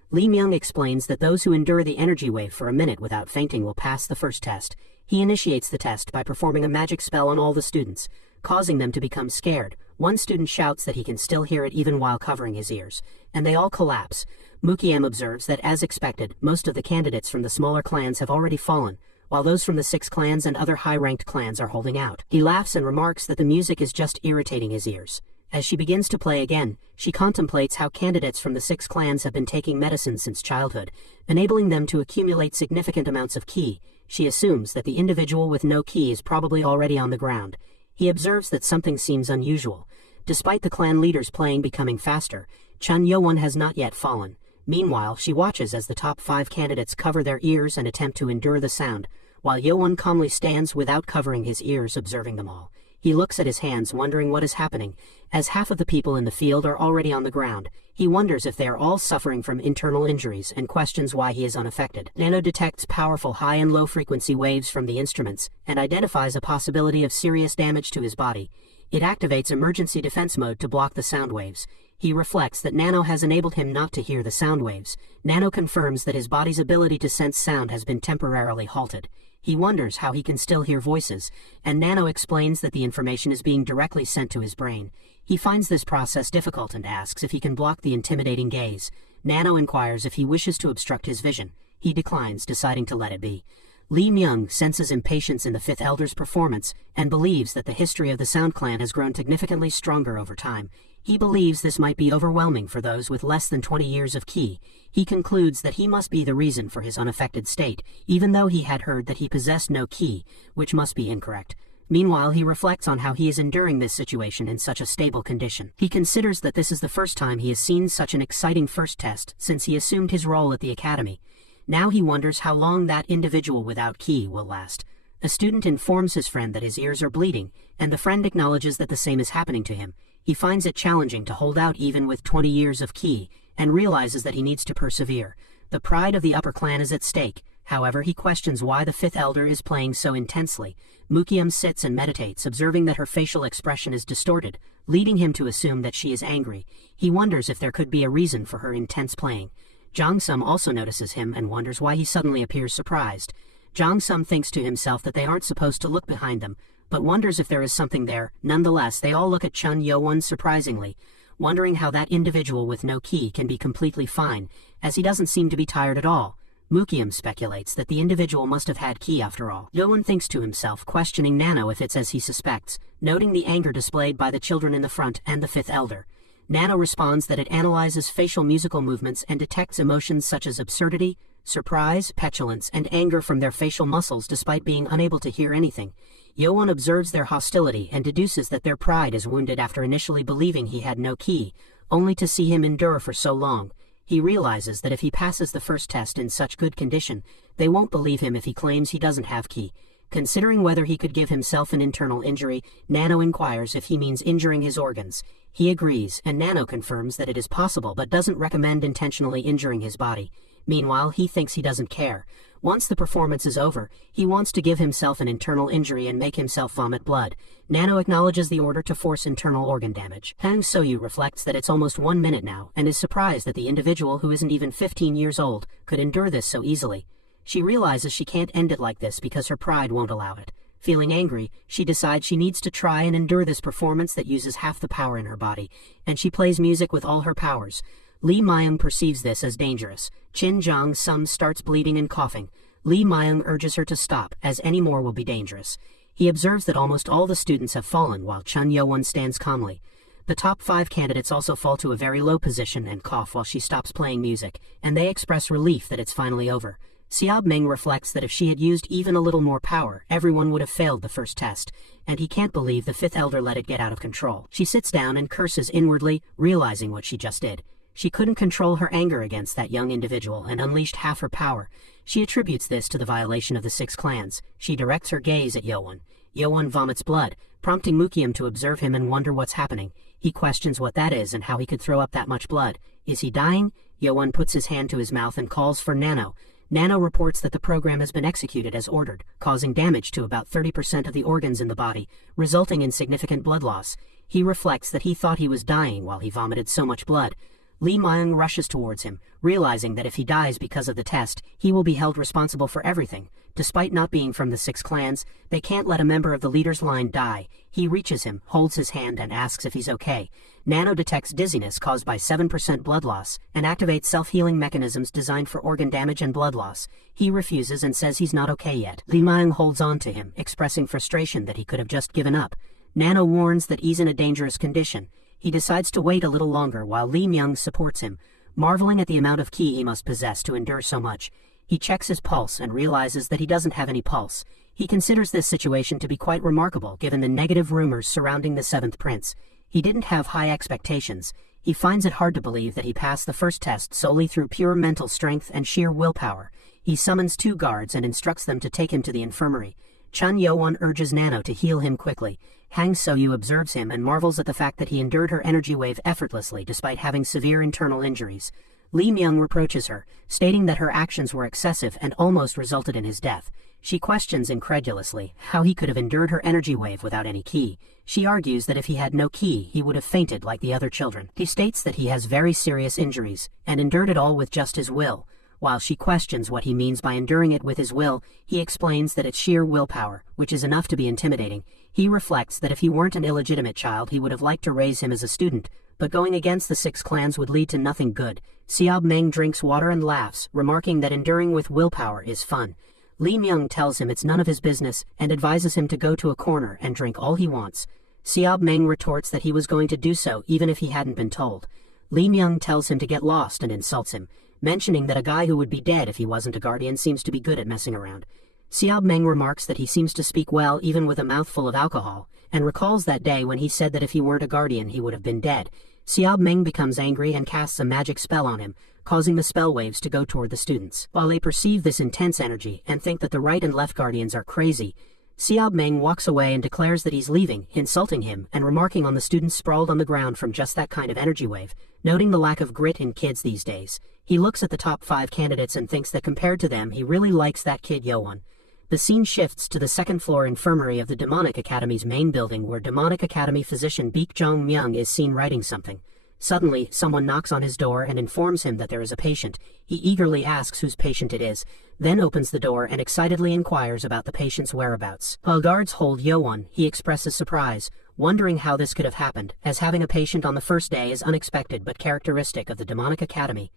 Lee Myung explains that those who endure the energy wave for a minute without fainting will pass the first test. He initiates the test by performing a magic spell on all the students, causing them to become scared. One student shouts that he can still hear it even while covering his ears, and they all collapse. Mukiem observes that, as expected, most of the candidates from the smaller clans have already fallen, while those from the 6 clans and other high-ranked clans are holding out. He laughs and remarks that the music is just irritating his ears. As she begins to play again, she contemplates how candidates from the 6 clans have been taking medicine since childhood, enabling them to accumulate significant amounts of ki. She assumes that the individual with no ki is probably already on the ground. He observes that something seems unusual. Despite the clan leaders playing becoming faster, Cheon Yeo-Woon has not yet fallen. Meanwhile, she watches as the top 5 candidates cover their ears and attempt to endure the sound, while Yeo-Woon calmly stands without covering his ears, observing them all. He looks at his hands, wondering what is happening. As half of the people in the field are already on the ground, he wonders if they are all suffering from internal injuries and questions why he is unaffected. Nano detects powerful high and low frequency waves from the instruments and identifies a possibility of serious damage to his body. It activates emergency defense mode to block the sound waves. He reflects that Nano has enabled him not to hear the sound waves. Nano confirms that his body's ability to sense sound has been temporarily halted. He wonders how he can still hear voices, and Nano explains that the information is being directly sent to his brain. He finds this process difficult and asks if he can block the intimidating gaze. Nano inquires if he wishes to obstruct his vision. He declines, deciding to let it be. Lee Myung senses impatience in the 5th Elder's performance and believes that the history of the Sound Clan has grown significantly stronger over time. He believes this might be overwhelming for those with less than 20 years of ki. He concludes that he must be the reason for his unaffected state, even though he had heard that he possessed no ki, which must be incorrect. Meanwhile, he reflects on how he is enduring this situation in such a stable condition. He considers that this is the first time he has seen such an exciting first test since he assumed his role at the academy. Now he wonders how long that individual without ki will last. A student informs his friend that his ears are bleeding, and the friend acknowledges that the same is happening to him. He finds it challenging to hold out even with 20 years of ki, and realizes that he needs to persevere. The pride of the upper clan is at stake. However, he questions why the 5th Elder is playing so intensely. Mukiem sits and meditates, observing that her facial expression is distorted, leading him to assume that she is angry. He wonders if there could be a reason for her intense playing. Jong-sum also notices him and wonders why he suddenly appears surprised. Jong-sum thinks to himself that they aren't supposed to look behind them, but wonders if there is something there. Nonetheless, they all look at Cheon Yeo-Woon surprisingly, wondering how that individual with no ki can be completely fine, as he doesn't seem to be tired at all. Mukiem speculates that the individual must have had ki after all. Yeo-Woon thinks to himself, questioning Nano if it's as he suspects, noting the anger displayed by the children in the front and the 5th Elder. Nano responds that it analyzes facial musical movements and detects emotions such as absurdity, surprise, petulance, and anger from their facial muscles despite being unable to hear anything. Yeo-Woon observes their hostility and deduces that their pride is wounded after initially believing he had no ki, only to see him endure for so long. He realizes that if he passes the first test in such good condition, they won't believe him if he claims he doesn't have ki. Considering whether he could give himself an internal injury, Nano inquires if he means injuring his organs. He agrees, and Nano confirms that it is possible but doesn't recommend intentionally injuring his body. Meanwhile, he thinks he doesn't care. Once the performance is over, he wants to give himself an internal injury and make himself vomit blood. Nano acknowledges the order to force internal organ damage. Hang So-yu reflects that it's almost 1 minute now, and is surprised that the individual who isn't even 15 years old could endure this so easily. She realizes she can't end it like this because her pride won't allow it. Feeling angry, she decides she needs to try and endure this performance that uses half the power in her body, and she plays music with all her powers. Lee Myung perceives this as dangerous. Chin Jong-sum starts bleeding and coughing. Lee Myung urges her to stop, as any more will be dangerous. He observes that almost all the students have fallen while Cheon Yeo-Woon stands calmly. The top 5 candidates also fall to a very low position and cough while she stops playing music, and they express relief that it's finally over. Xiao Ming reflects that if she had used even a little more power, everyone would have failed the first test, and he can't believe the 5th Elder let it get out of control. She sits down and curses inwardly, realizing what she just did. She couldn't control her anger against that young individual and unleashed half her power. She attributes this to the violation of the 6 clans. She directs her gaze at Yeo-Woon. Yeo-Woon vomits blood, prompting Mukiem to observe him and wonder what's happening. He questions what that is and how he could throw up that much blood. Is he dying? Yeo-Woon puts his hand to his mouth and calls for Nano. Nano reports that the program has been executed as ordered, causing damage to about 30% of the organs in the body, resulting in significant blood loss. He reflects that he thought he was dying while he vomited so much blood. Lee Myung rushes towards him, realizing that if he dies because of the test, he will be held responsible for everything. Despite not being from the 6 clans, they can't let a member of the leader's line die. He reaches him, holds his hand, and asks if he's okay. Nano detects dizziness caused by 7% blood loss, and activates self-healing mechanisms designed for organ damage and blood loss. He refuses and says he's not okay yet. Lee Myung holds on to him, expressing frustration that he could have just given up. Nano warns that he's in a dangerous condition. He decides to wait a little longer while Lee Myung supports him, marveling at the amount of ki he must possess to endure so much. He checks his pulse and realizes that he doesn't have any pulse. He considers this situation to be quite remarkable given the negative rumors surrounding the 7th prince. He didn't have high expectations. He finds it hard to believe that he passed the first test solely through pure mental strength and sheer willpower. He summons 2 guards and instructs them to take him to the infirmary. Cheon Yeo-Woon urges Nano to heal him quickly. Hang So-yu observes him and marvels at the fact that he endured her energy wave effortlessly despite having severe internal injuries. Lee Myung reproaches her, stating that her actions were excessive and almost resulted in his death. She questions incredulously how he could have endured her energy wave without any ki. She argues that if he had no ki, he would have fainted like the other children. He states that he has very serious injuries and endured it all with just his will. While she questions what he means by enduring it with his will, he explains that it's sheer willpower, which is enough to be intimidating. He reflects that if he weren't an illegitimate child, he would have liked to raise him as a student, but going against the 6 clans would lead to nothing good. Seob Meng drinks water and laughs, remarking that enduring with willpower is fun. Lee Myung tells him it's none of his business and advises him to go to a corner and drink all he wants. Seob Meng retorts that he was going to do so even if he hadn't been told. Lee Myung tells him to get lost and insults him, mentioning that a guy who would be dead if he wasn't a guardian seems to be good at messing around. Seob Meng remarks that he seems to speak well even with a mouthful of alcohol, and recalls that day when he said that if he weren't a guardian he would have been dead. Seob Meng becomes angry and casts a magic spell on him, causing the spell waves to go toward the students. While they perceive this intense energy and think that the right and left guardians are crazy, Seob Meng walks away and declares that he's leaving, insulting him and remarking on the students sprawled on the ground from just that kind of energy wave, noting the lack of grit in kids these days. He looks at the top 5 candidates and thinks that compared to them he really likes that kid Yeo-Woon. The scene shifts to the 2nd floor infirmary of the Demonic Academy's main building where Demonic Academy physician Baek Jong-myung is seen writing something. Suddenly, someone knocks on his door and informs him that there is a patient. He eagerly asks whose patient it is, then opens the door and excitedly inquires about the patient's whereabouts. While guards hold Yeo-Woon, he expresses surprise, wondering how this could have happened, as having a patient on the first day is unexpected but characteristic of the Demonic Academy.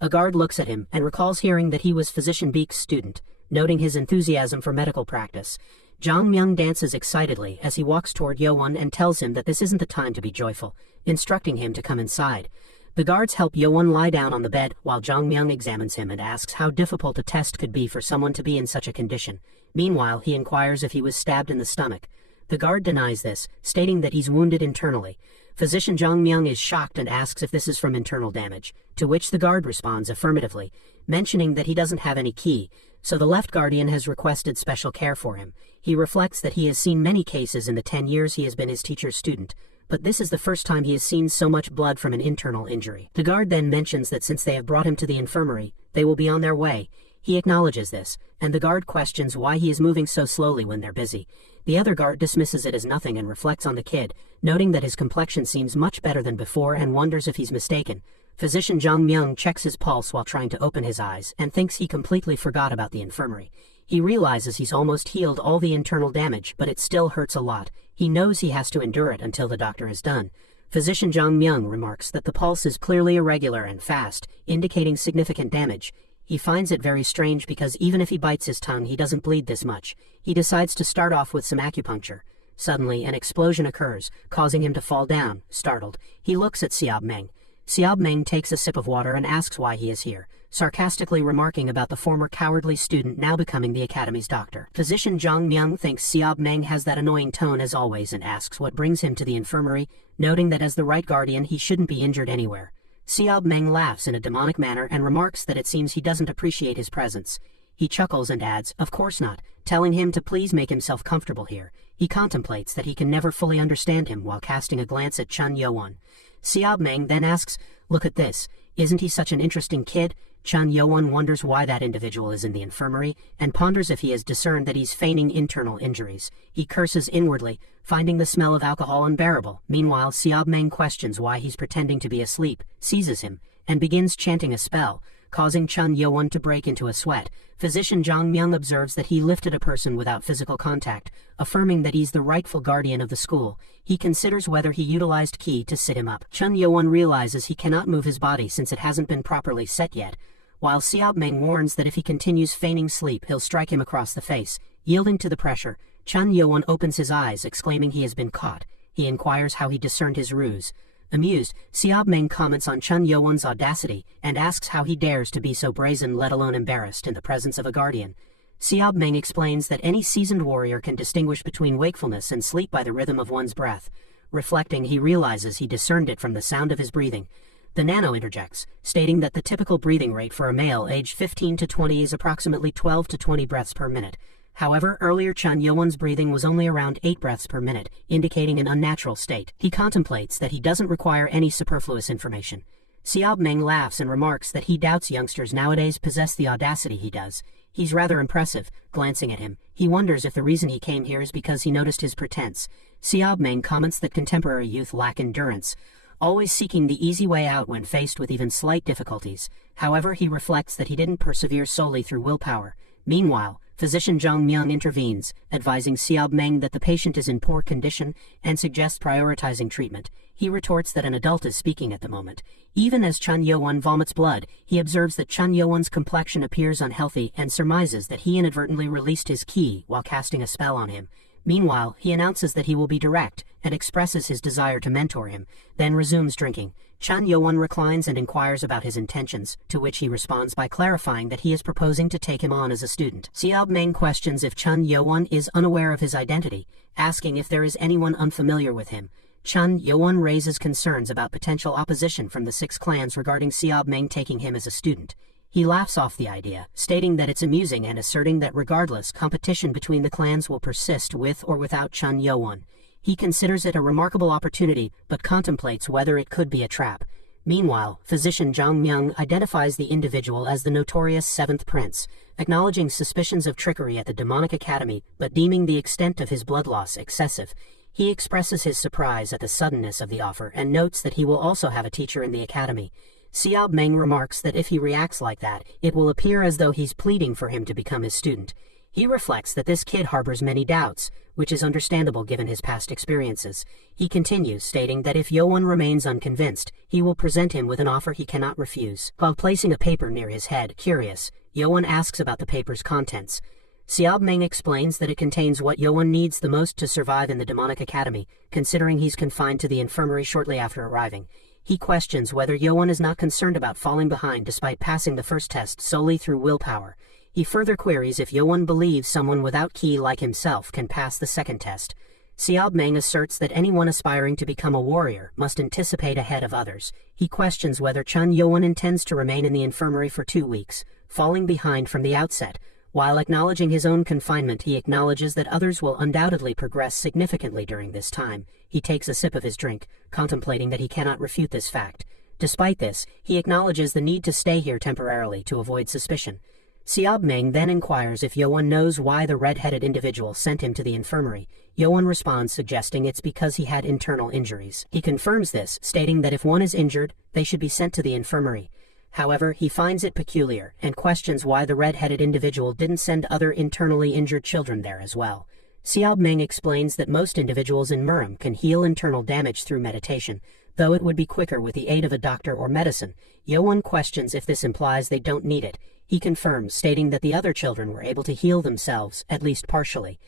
A guard looks at him and recalls hearing that he was physician Baek's student, noting his enthusiasm for medical practice. Jong-myung dances excitedly as he walks toward Yeo-Woon and tells him that this isn't the time to be joyful, instructing him to come inside. The guards help Yeo-Woon lie down on the bed while Jong-myung examines him and asks how difficult a test could be for someone to be in such a condition. Meanwhile, he inquires if he was stabbed in the stomach. The guard denies this, stating that he's wounded internally. Physician Jong-myung is shocked and asks if this is from internal damage, to which the guard responds affirmatively, mentioning that he doesn't have any ki, so the left guardian has requested special care for him. He reflects that he has seen many cases in the 10 years he has been his teacher's student, but this is the first time he has seen so much blood from an internal injury. The guard then mentions that since they have brought him to the infirmary, they will be on their way. He acknowledges this, and the guard questions why he is moving so slowly when they're busy. The other guard dismisses it as nothing and reflects on the kid, noting that his complexion seems much better than before and wonders if he's mistaken. Physician Jong-myung checks his pulse while trying to open his eyes and thinks he completely forgot about the infirmary. He realizes he's almost healed all the internal damage, but it still hurts a lot. He knows he has to endure it until the doctor is done. Physician Jong-myung remarks that the pulse is clearly irregular and fast, indicating significant damage. He finds it very strange because even if he bites his tongue, he doesn't bleed this much. He decides to start off with some acupuncture. Suddenly, an explosion occurs, causing him to fall down. Startled, he looks at Seob Meng. Seob Meng takes a sip of water and asks why he is here, sarcastically remarking about the former cowardly student now becoming the academy's doctor. Physician Jong-myung thinks Seob Meng has that annoying tone as always and asks what brings him to the infirmary, noting that as the right guardian he shouldn't be injured anywhere. Seob Meng laughs in a demonic manner and remarks that it seems he doesn't appreciate his presence. He chuckles and adds, "Of course not," telling him to please make himself comfortable here. He contemplates that he can never fully understand him while casting a glance at Cheon Yeo-Woon. Seob Meng then asks, "Look at this, isn't he such an interesting kid?" Cheon Yeo-Woon wonders why that individual is in the infirmary, and ponders if he has discerned that he's feigning internal injuries. He curses inwardly, finding the smell of alcohol unbearable. Meanwhile, Seobmang questions why he's pretending to be asleep, seizes him, and begins chanting a spell, causing Cheon Yeo-Woon to break into a sweat. Physician Jang Myung observes that he lifted a person without physical contact, affirming that he's the rightful guardian of the school. He considers whether he utilized ki to sit him up. Cheon Yeo-Woon realizes he cannot move his body since it hasn't been properly set yet, while Seobmang warns that if he continues feigning sleep, he'll strike him across the face. Yielding to the pressure, Cheon Yeo-Woon opens his eyes, exclaiming he has been caught. He inquires how he discerned his ruse. Amused, Seobmang comments on Cheon Yeo-Woon's audacity and asks how he dares to be so brazen, let alone embarrassed, in the presence of a guardian. Seobmang explains that any seasoned warrior can distinguish between wakefulness and sleep by the rhythm of one's breath. Reflecting, he realizes he discerned it from the sound of his breathing. The nano interjects, stating that the typical breathing rate for a male aged 15 to 20 is approximately 12 to 20 breaths per minute. However, earlier Cheon Yeo-Woon's breathing was only around 8 breaths per minute, indicating an unnatural state. He contemplates that he doesn't require any superfluous information. Seobmang laughs and remarks that he doubts youngsters nowadays possess the audacity he does. He's rather impressive. Glancing at him, he wonders if the reason he came here is because he noticed his pretense. Seobmang comments that contemporary youth lack endurance, always seeking the easy way out when faced with even slight difficulties. However, he reflects that he didn't persevere solely through willpower. Meanwhile, physician Jang Myung intervenes, advising Seobmang that the patient is in poor condition and suggests prioritizing treatment. He retorts that an adult is speaking at the moment. Even as Cheon Yeo-Woon vomits blood, he observes that Cheon Yeo-Woon's complexion appears unhealthy and surmises that he inadvertently released his ki while casting a spell on him. Meanwhile, he announces that he will be direct and expresses his desire to mentor him, then resumes drinking. Cheon Yeo-Woon reclines and inquires about his intentions, to which he responds by clarifying that he is proposing to take him on as a student. Seobmang questions if Cheon Yeo-Woon is unaware of his identity, asking if there is anyone unfamiliar with him. Cheon Yeo-Woon raises concerns about potential opposition from the 6 clans regarding Seobmang taking him as a student. He laughs off the idea, stating that it's amusing and asserting that regardless, competition between the clans will persist with or without Cheon Yeo-Woon. He considers it a remarkable opportunity, but contemplates whether it could be a trap. Meanwhile, physician Jang Myung identifies the individual as the notorious 7th Prince, acknowledging suspicions of trickery at the demonic academy, but deeming the extent of his blood loss excessive. He expresses his surprise at the suddenness of the offer and notes that he will also have a teacher in the academy. Seobmang remarks that if he reacts like that, it will appear as though he's pleading for him to become his student. He reflects that this kid harbors many doubts, which is understandable given his past experiences. He continues, stating that if Yeo-Woon remains unconvinced, he will present him with an offer he cannot refuse. While placing a paper near his head, curious, Yeo-Woon asks about the paper's contents. Seobmang explains that it contains what Yeo-Woon needs the most to survive in the demonic academy, considering he's confined to the infirmary shortly after arriving. He questions whether Yeo-Woon is not concerned about falling behind despite passing the first test solely through willpower. He further queries if Yeo-Woon believes someone without ki like himself can pass the second test. Seobmang asserts that anyone aspiring to become a warrior must anticipate ahead of others. He questions whether Cheon Yeo-Woon intends to remain in the infirmary for 2 weeks, falling behind from the outset. While acknowledging his own confinement, he acknowledges that others will undoubtedly progress significantly during this time. He takes a sip of his drink, contemplating that he cannot refute this fact. Despite this, he acknowledges the need to stay here temporarily to avoid suspicion. Seobmang then inquires if Yeo-Woon knows why the red-headed individual sent him to the infirmary. Yeo-Woon responds, suggesting it's because he had internal injuries. He confirms this, stating that if one is injured, they should be sent to the infirmary. However, he finds it peculiar and questions why the red-headed individual didn't send other internally injured children there as well. Seobmang explains that most individuals in Murim can heal internal damage through meditation, though it would be quicker with the aid of a doctor or medicine. Yeo-Woon questions if this implies they don't need it. He confirms, stating that the other children were able to heal themselves, at least partially.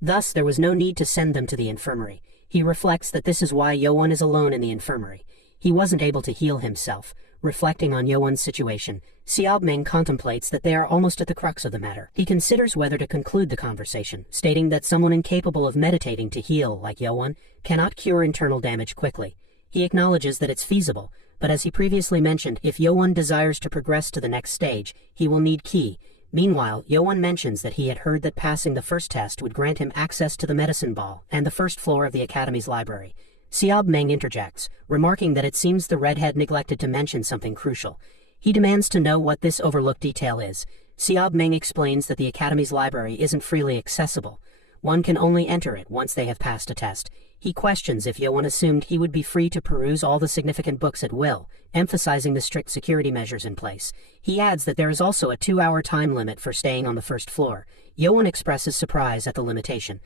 Thus, there was no need to send them to the infirmary. He reflects that this is why Yeo-Woon is alone in the infirmary. He wasn't able to heal himself. Reflecting on Yeo-Woon's situation, Seobmang contemplates that they are almost at the crux of the matter. He considers whether to conclude the conversation, stating that someone incapable of meditating to heal, like Yeo-Woon, cannot cure internal damage quickly. He acknowledges that it's feasible, but as he previously mentioned, if Yeo-Woon desires to progress to the next stage, he will need ki. Meanwhile, Yeo-Woon mentions that he had heard that passing the first test would grant him access to the medicine ball and the first floor of the academy's library. Seobmang interjects, remarking that it seems the redhead neglected to mention something crucial. He demands to know what this overlooked detail is. Seob-ming explains that the Academy's library isn't freely accessible. One can only enter it once they have passed a test. He questions if Yeo-Woon assumed he would be free to peruse all the significant books at will, emphasizing the strict security measures in place. He adds that there is also a 2-hour time limit for staying on the first floor. Yeo-Woon expresses surprise at the limitation,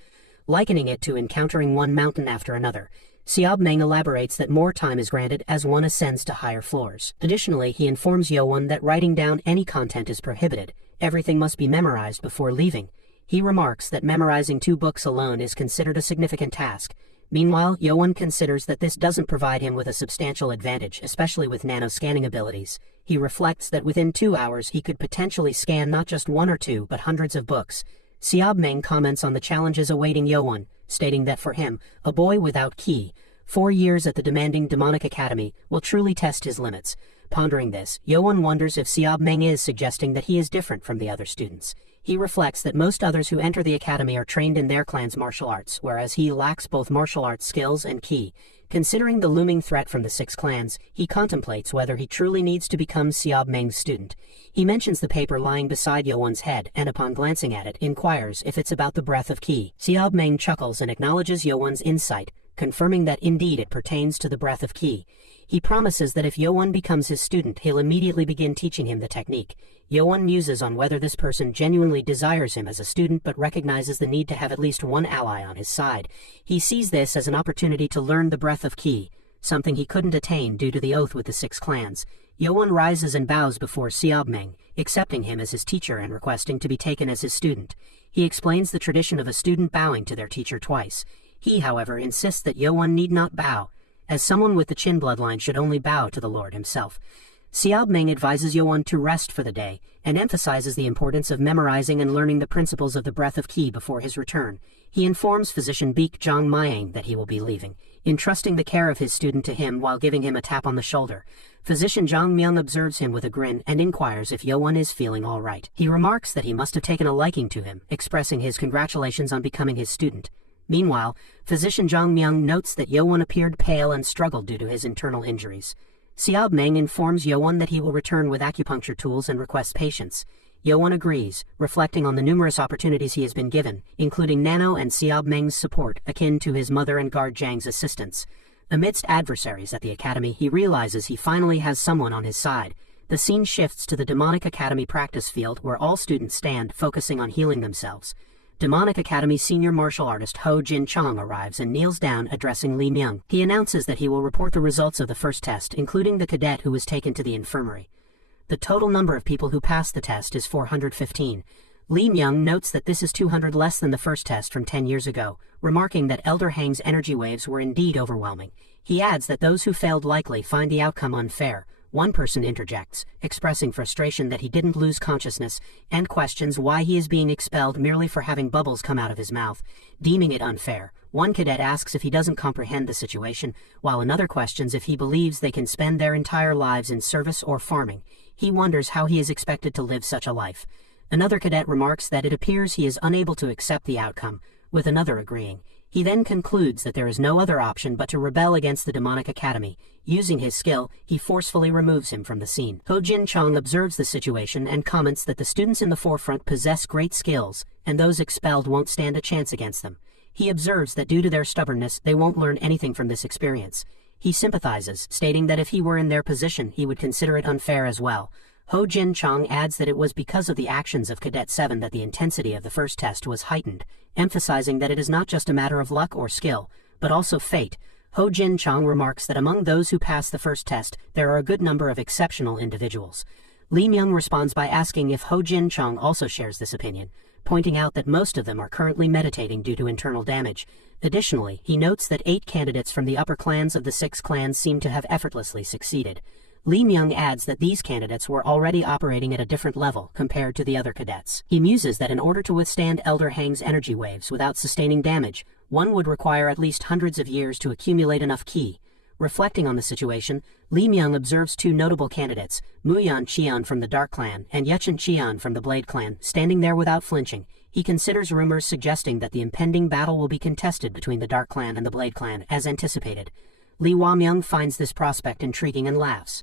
likening it to encountering one mountain after another. Seob-ming elaborates that more time is granted as one ascends to higher floors. Additionally, he informs Yeo-Woon that writing down any content is prohibited. Everything must be memorized before leaving. He remarks that memorizing 2 books alone is considered a significant task. Meanwhile, Yeo-Woon considers that this doesn't provide him with a substantial advantage, especially with nano-scanning abilities. He reflects that within 2 hours he could potentially scan not just 1 or 2 but hundreds of books. Seob-ming comments on the challenges awaiting Yeo-Woon, stating that for him, a boy without ki, 4 years at the demanding demonic academy will truly test his limits. Pondering this, Yeo-Woon wonders if Seob-ming is suggesting that he is different from the other students. He reflects that most others who enter the academy are trained in their clan's martial arts, whereas he lacks both martial arts skills and ki. Considering the looming threat from the 6 clans, he contemplates whether he truly needs to become Seob-ming's student. He mentions the paper lying beside Yeo-Woon's head, and upon glancing at it, inquires if it's about the breath of ki. Seob-ming chuckles and acknowledges Yeo-Woon's insight, confirming that indeed it pertains to the breath of ki. He promises that if Yeo-Woon becomes his student, he'll immediately begin teaching him the technique. Yeo-Woon muses on whether this person genuinely desires him as a student but recognizes the need to have at least one ally on his side. He sees this as an opportunity to learn the breath of ki, something he couldn't attain due to the oath with the 6 clans. Yeo-Woon rises and bows before Seob-ming, accepting him as his teacher and requesting to be taken as his student. He explains the tradition of a student bowing to their teacher twice. He, however, insists that Yeo-Woon need not bow, as someone with the Chin bloodline should only bow to the Lord himself. Seob-ming advises Yeo-Woon to rest for the day, and emphasizes the importance of memorizing and learning the principles of the breath of ki before his return. He informs physician Baek Jong-myang that he will be leaving, entrusting the care of his student to him while giving him a tap on the shoulder. Physician Jong-myung observes him with a grin and inquires if Yeo-Woon is feeling all right. He remarks that he must have taken a liking to him, expressing his congratulations on becoming his student. Meanwhile, physician Jong-myung notes that Yeo-Woon appeared pale and struggled due to his internal injuries. Seob-ming informs Yeo-Woon that he will return with acupuncture tools and requests patience. Yeo-Woon agrees, reflecting on the numerous opportunities he has been given, including Nano and Seob-ming's support, akin to his mother and guard Jang's assistance. Amidst adversaries at the academy, he realizes he finally has someone on his side. The scene shifts to the demonic academy practice field where all students stand, focusing on healing themselves. Demonic Academy senior martial artist Ho Jin-chong arrives and kneels down, addressing Lee Myung. He announces that he will report the results of the first test, including the cadet who was taken to the infirmary. The total number of people who passed the test is 415. Lee Myung notes that this is 200 less than the first test from 10 years ago, remarking that Elder Hang's energy waves were indeed overwhelming. He adds that those who failed likely find the outcome unfair. One person interjects, expressing frustration that he didn't lose consciousness, and questions why he is being expelled merely for having bubbles come out of his mouth, deeming it unfair. One cadet asks if he doesn't comprehend the situation, while another questions if he believes they can spend their entire lives in service or farming. He wonders how he is expected to live such a life. Another cadet remarks that it appears he is unable to accept the outcome, with another agreeing. He then concludes that there is no other option but to rebel against the demonic academy. Using his skill, he forcefully removes him from the scene. Ho Jin-chong observes the situation and comments that the students in the forefront possess great skills, and those expelled won't stand a chance against them. He observes that due to their stubbornness, they won't learn anything from this experience. He sympathizes, stating that if he were in their position, he would consider it unfair as well. Ho Jin-chong adds that it was because of the actions of Cadet 7 that the intensity of the first test was heightened, emphasizing that it is not just a matter of luck or skill, but also fate. Ho Jin-chong remarks that among those who pass the first test, there are a good number of exceptional individuals. Lee Myung responds by asking if Ho Jin-chong also shares this opinion, pointing out that most of them are currently meditating due to internal damage. Additionally, he notes that 8 candidates from the upper clans of the 6 clans seem to have effortlessly succeeded. Lee Myung adds that these candidates were already operating at a different level compared to the other cadets. He muses that in order to withstand Elder Hang's energy waves without sustaining damage, one would require at least hundreds of years to accumulate enough ki. Reflecting on the situation, Lee Myung observes 2 notable candidates, Muyan Cheon from the Dark Clan and Yechon Cheon from the Blade Clan, standing there without flinching. He considers rumors suggesting that the impending battle will be contested between the Dark Clan and the Blade Clan, as anticipated. Lee Wa-myung finds this prospect intriguing and laughs.